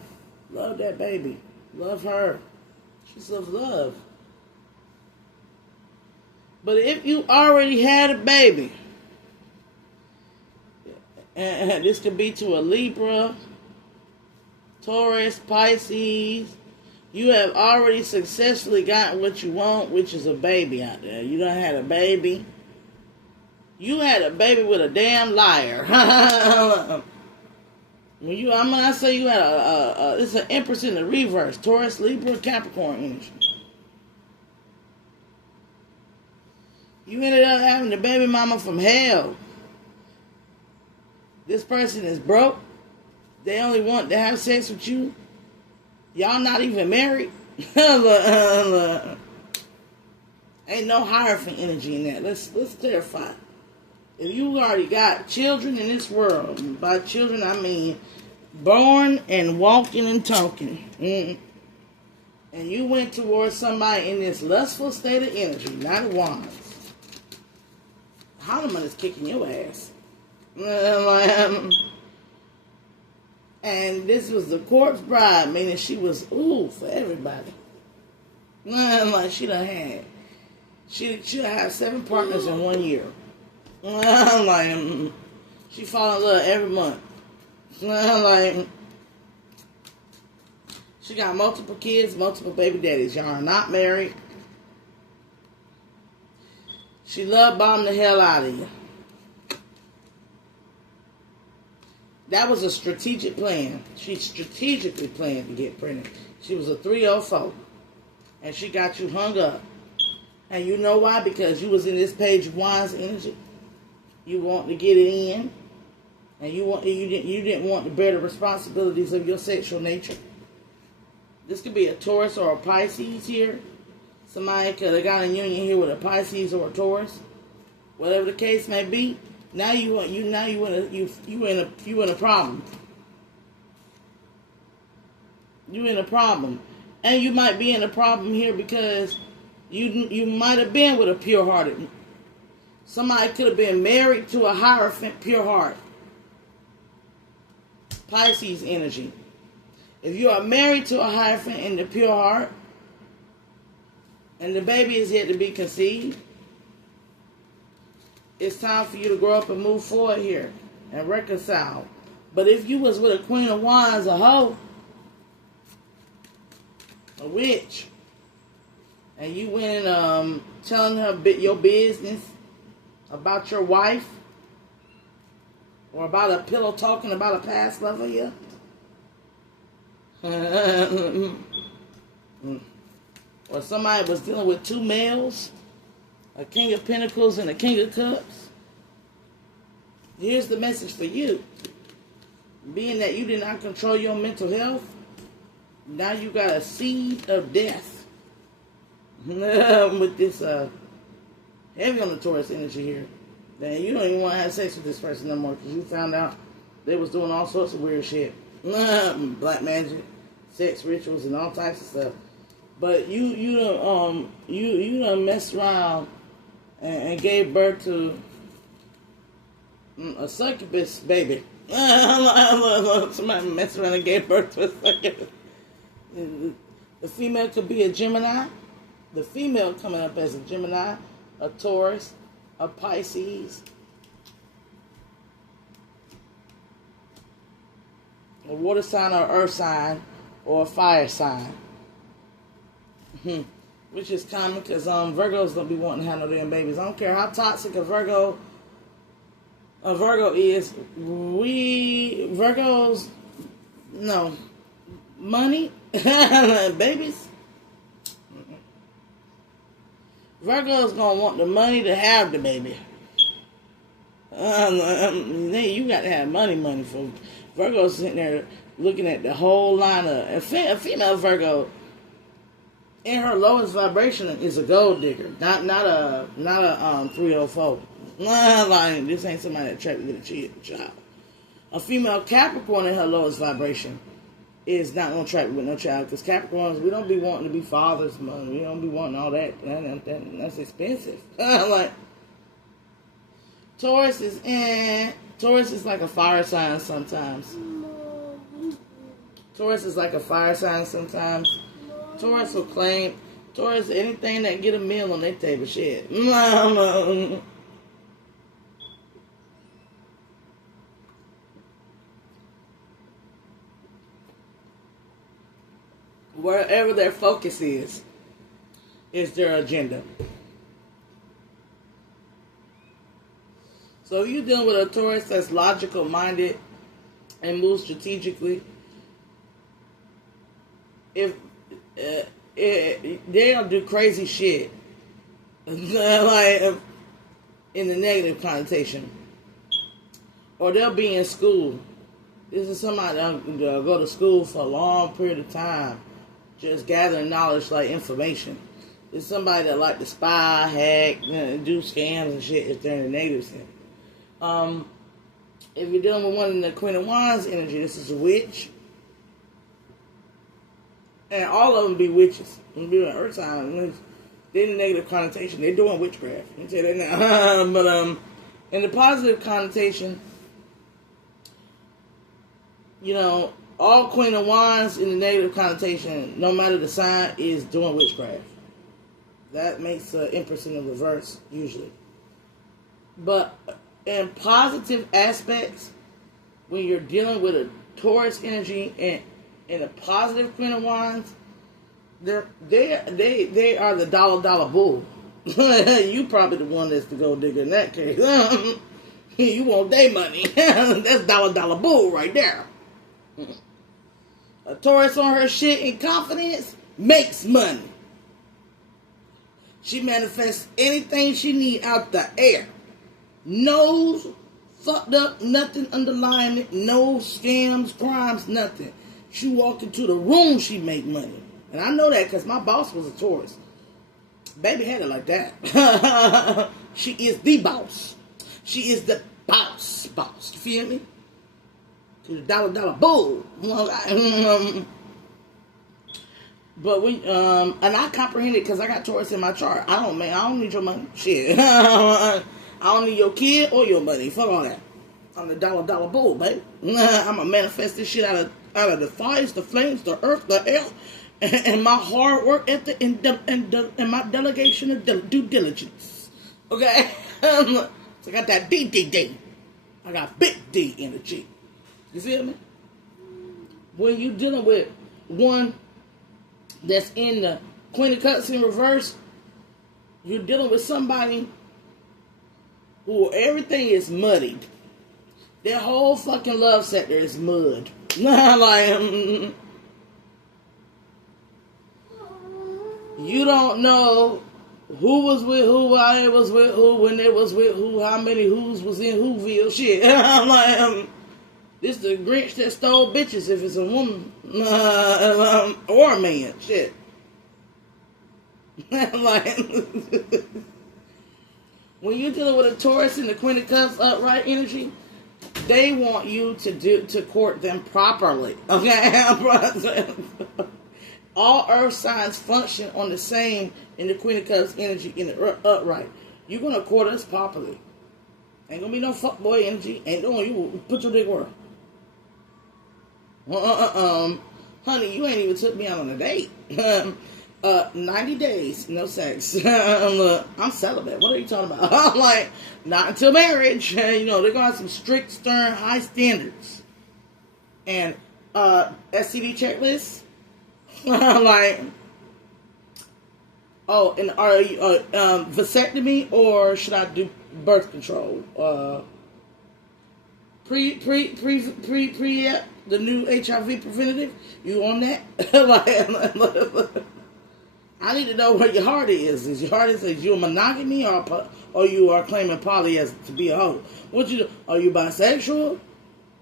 love that baby. Love her. She's love. But if you already had a baby, and this could be to a Libra, Taurus, Pisces, you have already successfully gotten what you want, which is a baby out there. You done had a baby. You had a baby with a damn liar. When I say you had it's an Empress in the reverse. Taurus, Libra, Capricorn energy. You ended up having the baby mama from hell. This person is broke. They only want to have sex with you. Y'all not even married. Ain't no Heirophant energy in that. Let's clarify. If you already got children in this world, by children I mean born and walking and talking, and you went towards somebody in this lustful state of energy, not a woman, Hanuman is kicking your ass. And this was the corpse bride, meaning she was for everybody. Like she done had. She'll have 7 partners in 1 year. Like she fall in love every month. Like she got multiple kids, multiple baby daddies. Y'all are not married. She love bombing the hell out of you. That was a strategic plan. She strategically planned to get pregnant. She was a 304. And she got you hung up. And you know why? Because you was in this Page of Wands energy. You want to get it in. And you didn't want to bear the responsibilities of your sexual nature. This could be a Taurus or a Pisces here. Somebody could have got a union here with a Pisces or a Taurus. Whatever the case may be. Now you in a problem. You in a problem, and you might be in a problem here because you might have been with a pure-hearted. Somebody could have been married to a Heirophant, pure heart. Pisces energy. If you are married to a Heirophant in the pure heart, and the baby is yet to be conceived. it's time for you to grow up and move forward here and reconcile. But if you was with a Queen of Wands, a hoe, a witch, and you went telling her your business about your wife, or about a pillow talking about a past love of you, or somebody was dealing with two males, a King of Pentacles and a King of Cups, here's the message for you. Being that you did not control your mental health, now you got a seed of death with this heavy on the Taurus energy here. Then you don't even want to have sex with this person no more because you found out they was doing all sorts of weird shit. Black magic, sex rituals, and all types of stuff. But you done messed around and gave birth to a succubus baby. Somebody messed around and gave birth to a succubus. The female could be a Gemini. The female coming up as a Gemini, a Taurus, a Pisces, a water sign or earth sign, or a fire sign. Which is common because Virgos don't be wanting to have no damn babies. I don't care how toxic a Virgo is. Virgos, no. Money, babies. Virgo's gonna want the money to have the baby. You got to have money for Virgo's sitting there looking at the whole line of a female Virgo. In her lowest vibration is a gold digger, not a 304. Like, this ain't somebody that tried to get a child. A female Capricorn in her lowest vibration is not gonna trap with no child, because Capricorns, we don't be wanting to be fathers, man. We don't be wanting all that. That's expensive. Like Taurus is like a fire sign sometimes. Taurus is like a fire sign sometimes. Taurus will claim anything that get a meal on their table. Shit. Wherever their focus is their agenda. So if you're dealing with a Taurus that's logical minded and moves strategically, if they'll do crazy shit, like in the negative connotation, or they'll be in school. This is somebody that'll go to school for a long period of time, just gathering knowledge like information. It's somebody that like to spy, hack, do scams and shit if they're in the negative sense. If you're dealing with one in the Queen of Wands energy, this is a witch. And all of them be witches. Be an earth sign. They're in the negative connotation. They're doing witchcraft. You can say that now. But in the positive connotation, all Queen of Wands in the negative connotation, no matter the sign, is doing witchcraft. That makes an Empress in the reverse, usually. But in positive aspects, when you're dealing with a Taurus energy and a positive Queen of Wands, they are the dollar bull. You probably the one that's the gold digger in that case. You want their money. That's dollar bull right there. A Taurus on her shit in confidence makes money. She manifests anything she need out the air. No fucked up, nothing underlying it, no scams, crimes, nothing. She walk into the room, she make money. And I know that because my boss was a Taurus. Baby had it like that. She is the boss. She is the boss. You feel me? To the dollar bull. But we and I comprehend it because I got Taurus in my chart. I don't need your money. Shit. I don't need your kid or your money. Fuck all that. I'm the dollar bull, baby. I'm gonna manifest this shit out of the fires, the flames, the earth, the air, and my hard work ethic and my delegation of due diligence. Okay. So I got that D. I got big D energy. You feel me? When you dealing with one that's in the Queen of Cups in reverse, you're dealing with somebody who everything is muddied. Their whole fucking love sector is mud. Like, you don't know who was with who, why it was with who, when they was with who, how many who's was in Whoville. Shit. I'm like, this the Grinch that stole bitches if it's a woman or a man. Shit. Like, when you're dealing with a Taurus and the Queen of Cups upright energy, they want you to court them properly. Okay? All earth signs function on the same in the Queen of Cups energy in the upright. You're going to court us properly. Ain't going to be no fuckboy energy. Ain't going you put your dick where? Honey, you ain't even took me out on a date. 90 days, no sex. I'm celibate. What are you talking about? I'm like, not until marriage. You know, they're going to have some strict, stern, high standards. And STD checklists. Like, oh, and are you vasectomy, or should I do birth control? Pre the new HIV preventative. You on that? Like, I need to know where your heart is. Is your heart is you a monogamy, or you are claiming poly as to be a hoe? What you do? Are you bisexual,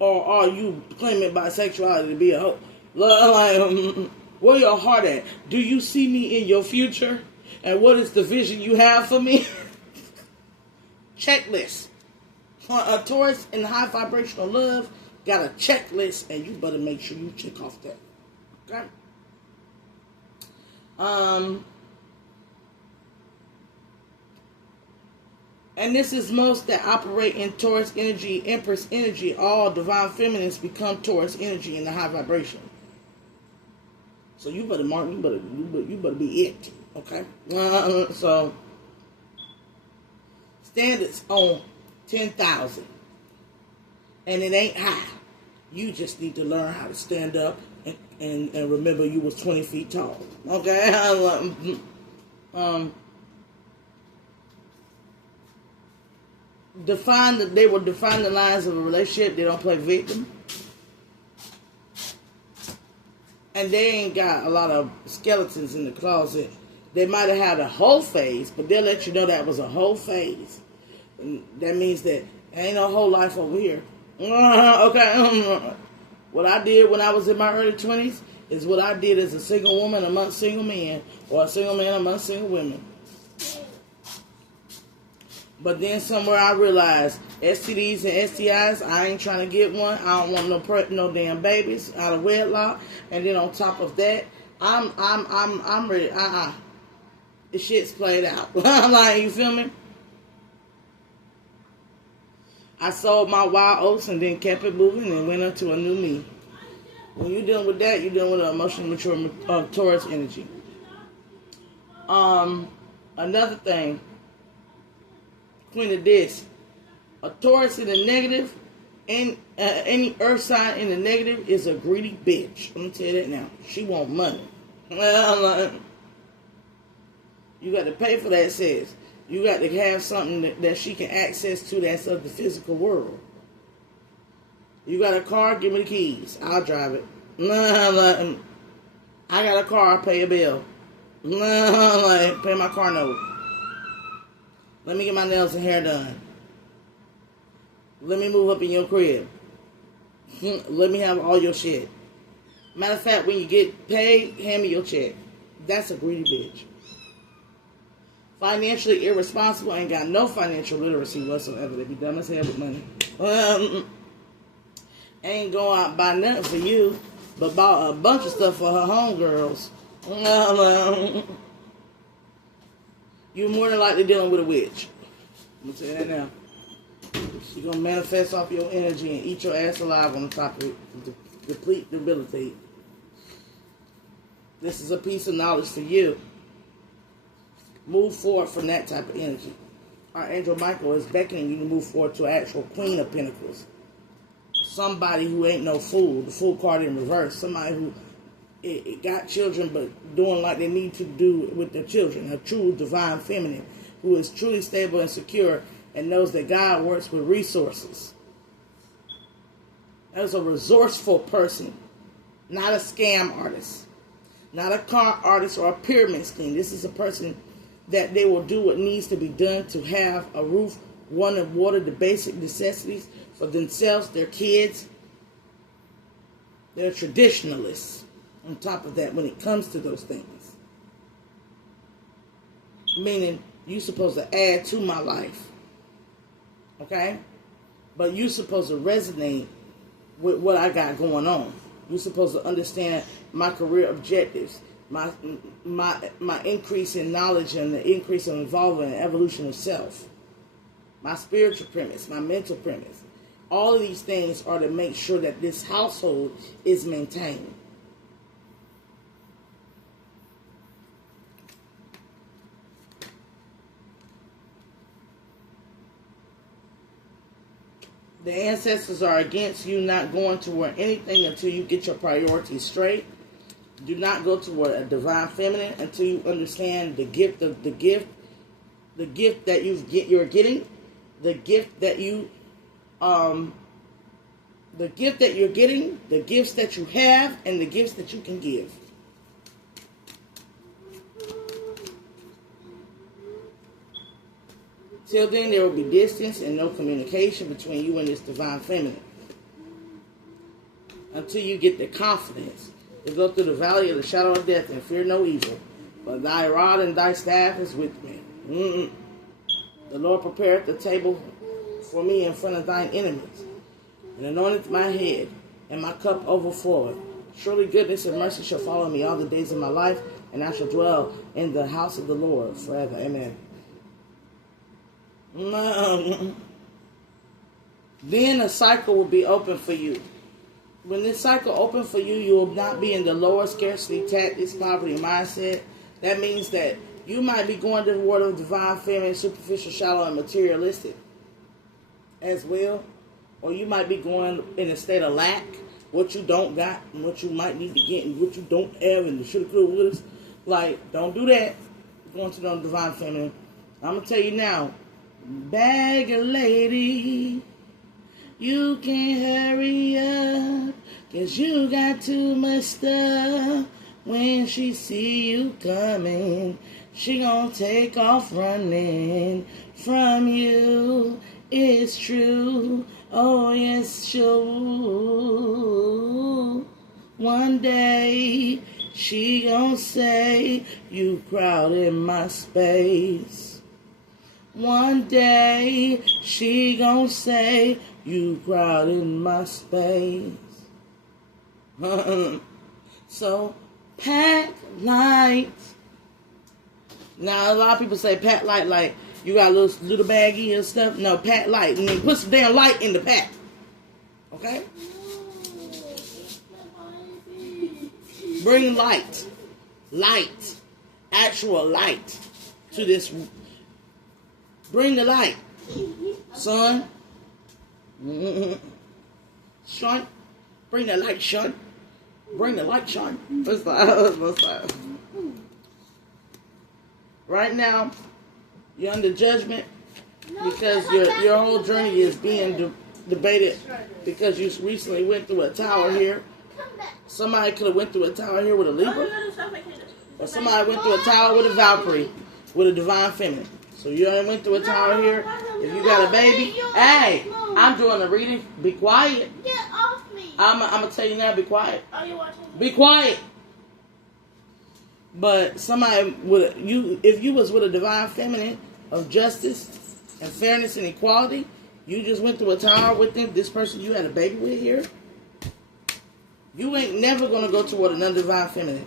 or are you claiming bisexuality to be a hoe? Like, where your heart at? Do you see me in your future? And what is the vision you have for me? Checklist. A Taurus in high vibrational love got a checklist, and you better make sure you check off that. Okay? And this is most that operate in Taurus energy, Empress energy. All divine feminines become Taurus energy in the high vibration. So you better mark. You better be it. Okay. So standards on 10,000, and it ain't high. You just need to learn how to stand up and remember you was 20 feet tall. Okay. They will define the lines of a relationship. They don't play victim. And they ain't got a lot of skeletons in the closet. They might have had a whole phase, but they'll let you know that was a whole phase. And that means that ain't no whole life over here. Okay. What I did when I was in my early 20s is what I did as a single woman amongst single men, or a single man amongst single women. But then somewhere I realized STDs and STIs, I ain't trying to get one. I don't want no damn babies out of wedlock. And then on top of that, I'm ready. The shit's played out. Like, you feel me? I sold my wild oats and then kept it moving and went into a new me. When you're dealing with that, you're dealing with an emotionally mature Taurus energy. Another thing. Queen of Discs. A Taurus in the negative, and any earth sign in the negative is a greedy bitch. I'm going to tell you that now. She want money. You got to pay for that, sis. You got to have something that she can access to that's of the physical world. You got a car, give me the keys. I'll drive it. I got a car, I'll pay a bill. Pay my car note. Let me get my nails and hair done. Let me move up in your crib. Let me have all your shit. Matter of fact, when you get paid, hand me your check. That's a greedy bitch. Financially irresponsible, ain't got no financial literacy whatsoever. They be dumb as hell with money. Ain't go out and buy nothing for you, but bought a bunch of stuff for her homegirls. You're more than likely dealing with a witch. I'm going to tell you that now. She's going to manifest off your energy and eat your ass alive on the top of it. To complete debilitate. This is a piece of knowledge for you. Move forward from that type of energy. Archangel Michael is beckoning you to move forward to actual Queen of Pentacles. Somebody who ain't no fool. The Fool card in reverse. Somebody who it got children but doing like they need to do with their children. A true divine feminine who is truly stable and secure and knows that God works with resources. That is a resourceful person, not a scam artist, not a con artist or a pyramid scheme. This is a person that they will do what needs to be done to have a roof, one and water, the basic necessities for themselves, their kids. They're traditionalists on top of that when it comes to those things. Meaning, you're supposed to add to my life. Okay? But you're supposed to resonate with what I got going on. You're supposed to understand my career objectives, my increase in knowledge and the increase of involvement and evolution of self, my spiritual premise, my mental premise. All of these things are to make sure that this household is maintained. The ancestors are against you not going toward anything until you get your priorities straight. Do not go toward a divine feminine until you understand the gift that you're getting, the gift that you're getting, the gifts that you have, and the gifts that you can give. Till then, there will be distance and no communication between you and this divine feminine. Until you get the confidence to go through the valley of the shadow of death and fear no evil. But thy rod and thy staff is with me. The Lord prepared the table for me in front of thine enemies, and anointed my head, and my cup overfloweth. Surely goodness and mercy shall follow me all the days of my life, and I shall dwell in the house of the Lord forever. Amen. Then a cycle will be open for you. When this cycle opens for you, you will not be in the lower scarcity, tactics, poverty mindset. That means that you might be going to the world of divine, feminine, superficial, shallow, and materialistic as well. Or you might be going in a state of lack, what you don't got, and what you might need to get, and what you don't have, and the shoulda, coulda, woulda. Like, don't do that. Going to the divine feminine. I'm going to tell you now, bag a lady, you can hurry up, 'cause you got too much stuff. When she see you coming, she gonna take off running from you. It's true, oh yes, sure. One day, she gonna say, you crowded my space. One day, she gonna say, you crowded my space. So, pack light. Now, a lot of people say pack light like you got a little baggie and stuff. No, pack light. And then put some damn light in the pack. Okay? Bring light. Light. Actual light to this. Bring the light. Son. Sean. Bring the light, Sean. Bring the light, Sean. Right now, you're under judgment because your whole journey is being debated because you recently went through a tower here. Somebody could have went through a tower here with a Libra. Or somebody went through a tower with a Valkyrie, with a divine feminine. So you went through a tower here. If you got a baby, hey, I'm doing a reading. Be quiet. Get off me. I'm going to tell you now, be quiet. Are you watching? Be quiet. But somebody if you was with a divine feminine of justice and fairness and equality, you just went through a tower with them, this person you had a baby with here, you ain't never going to go toward another divine feminine.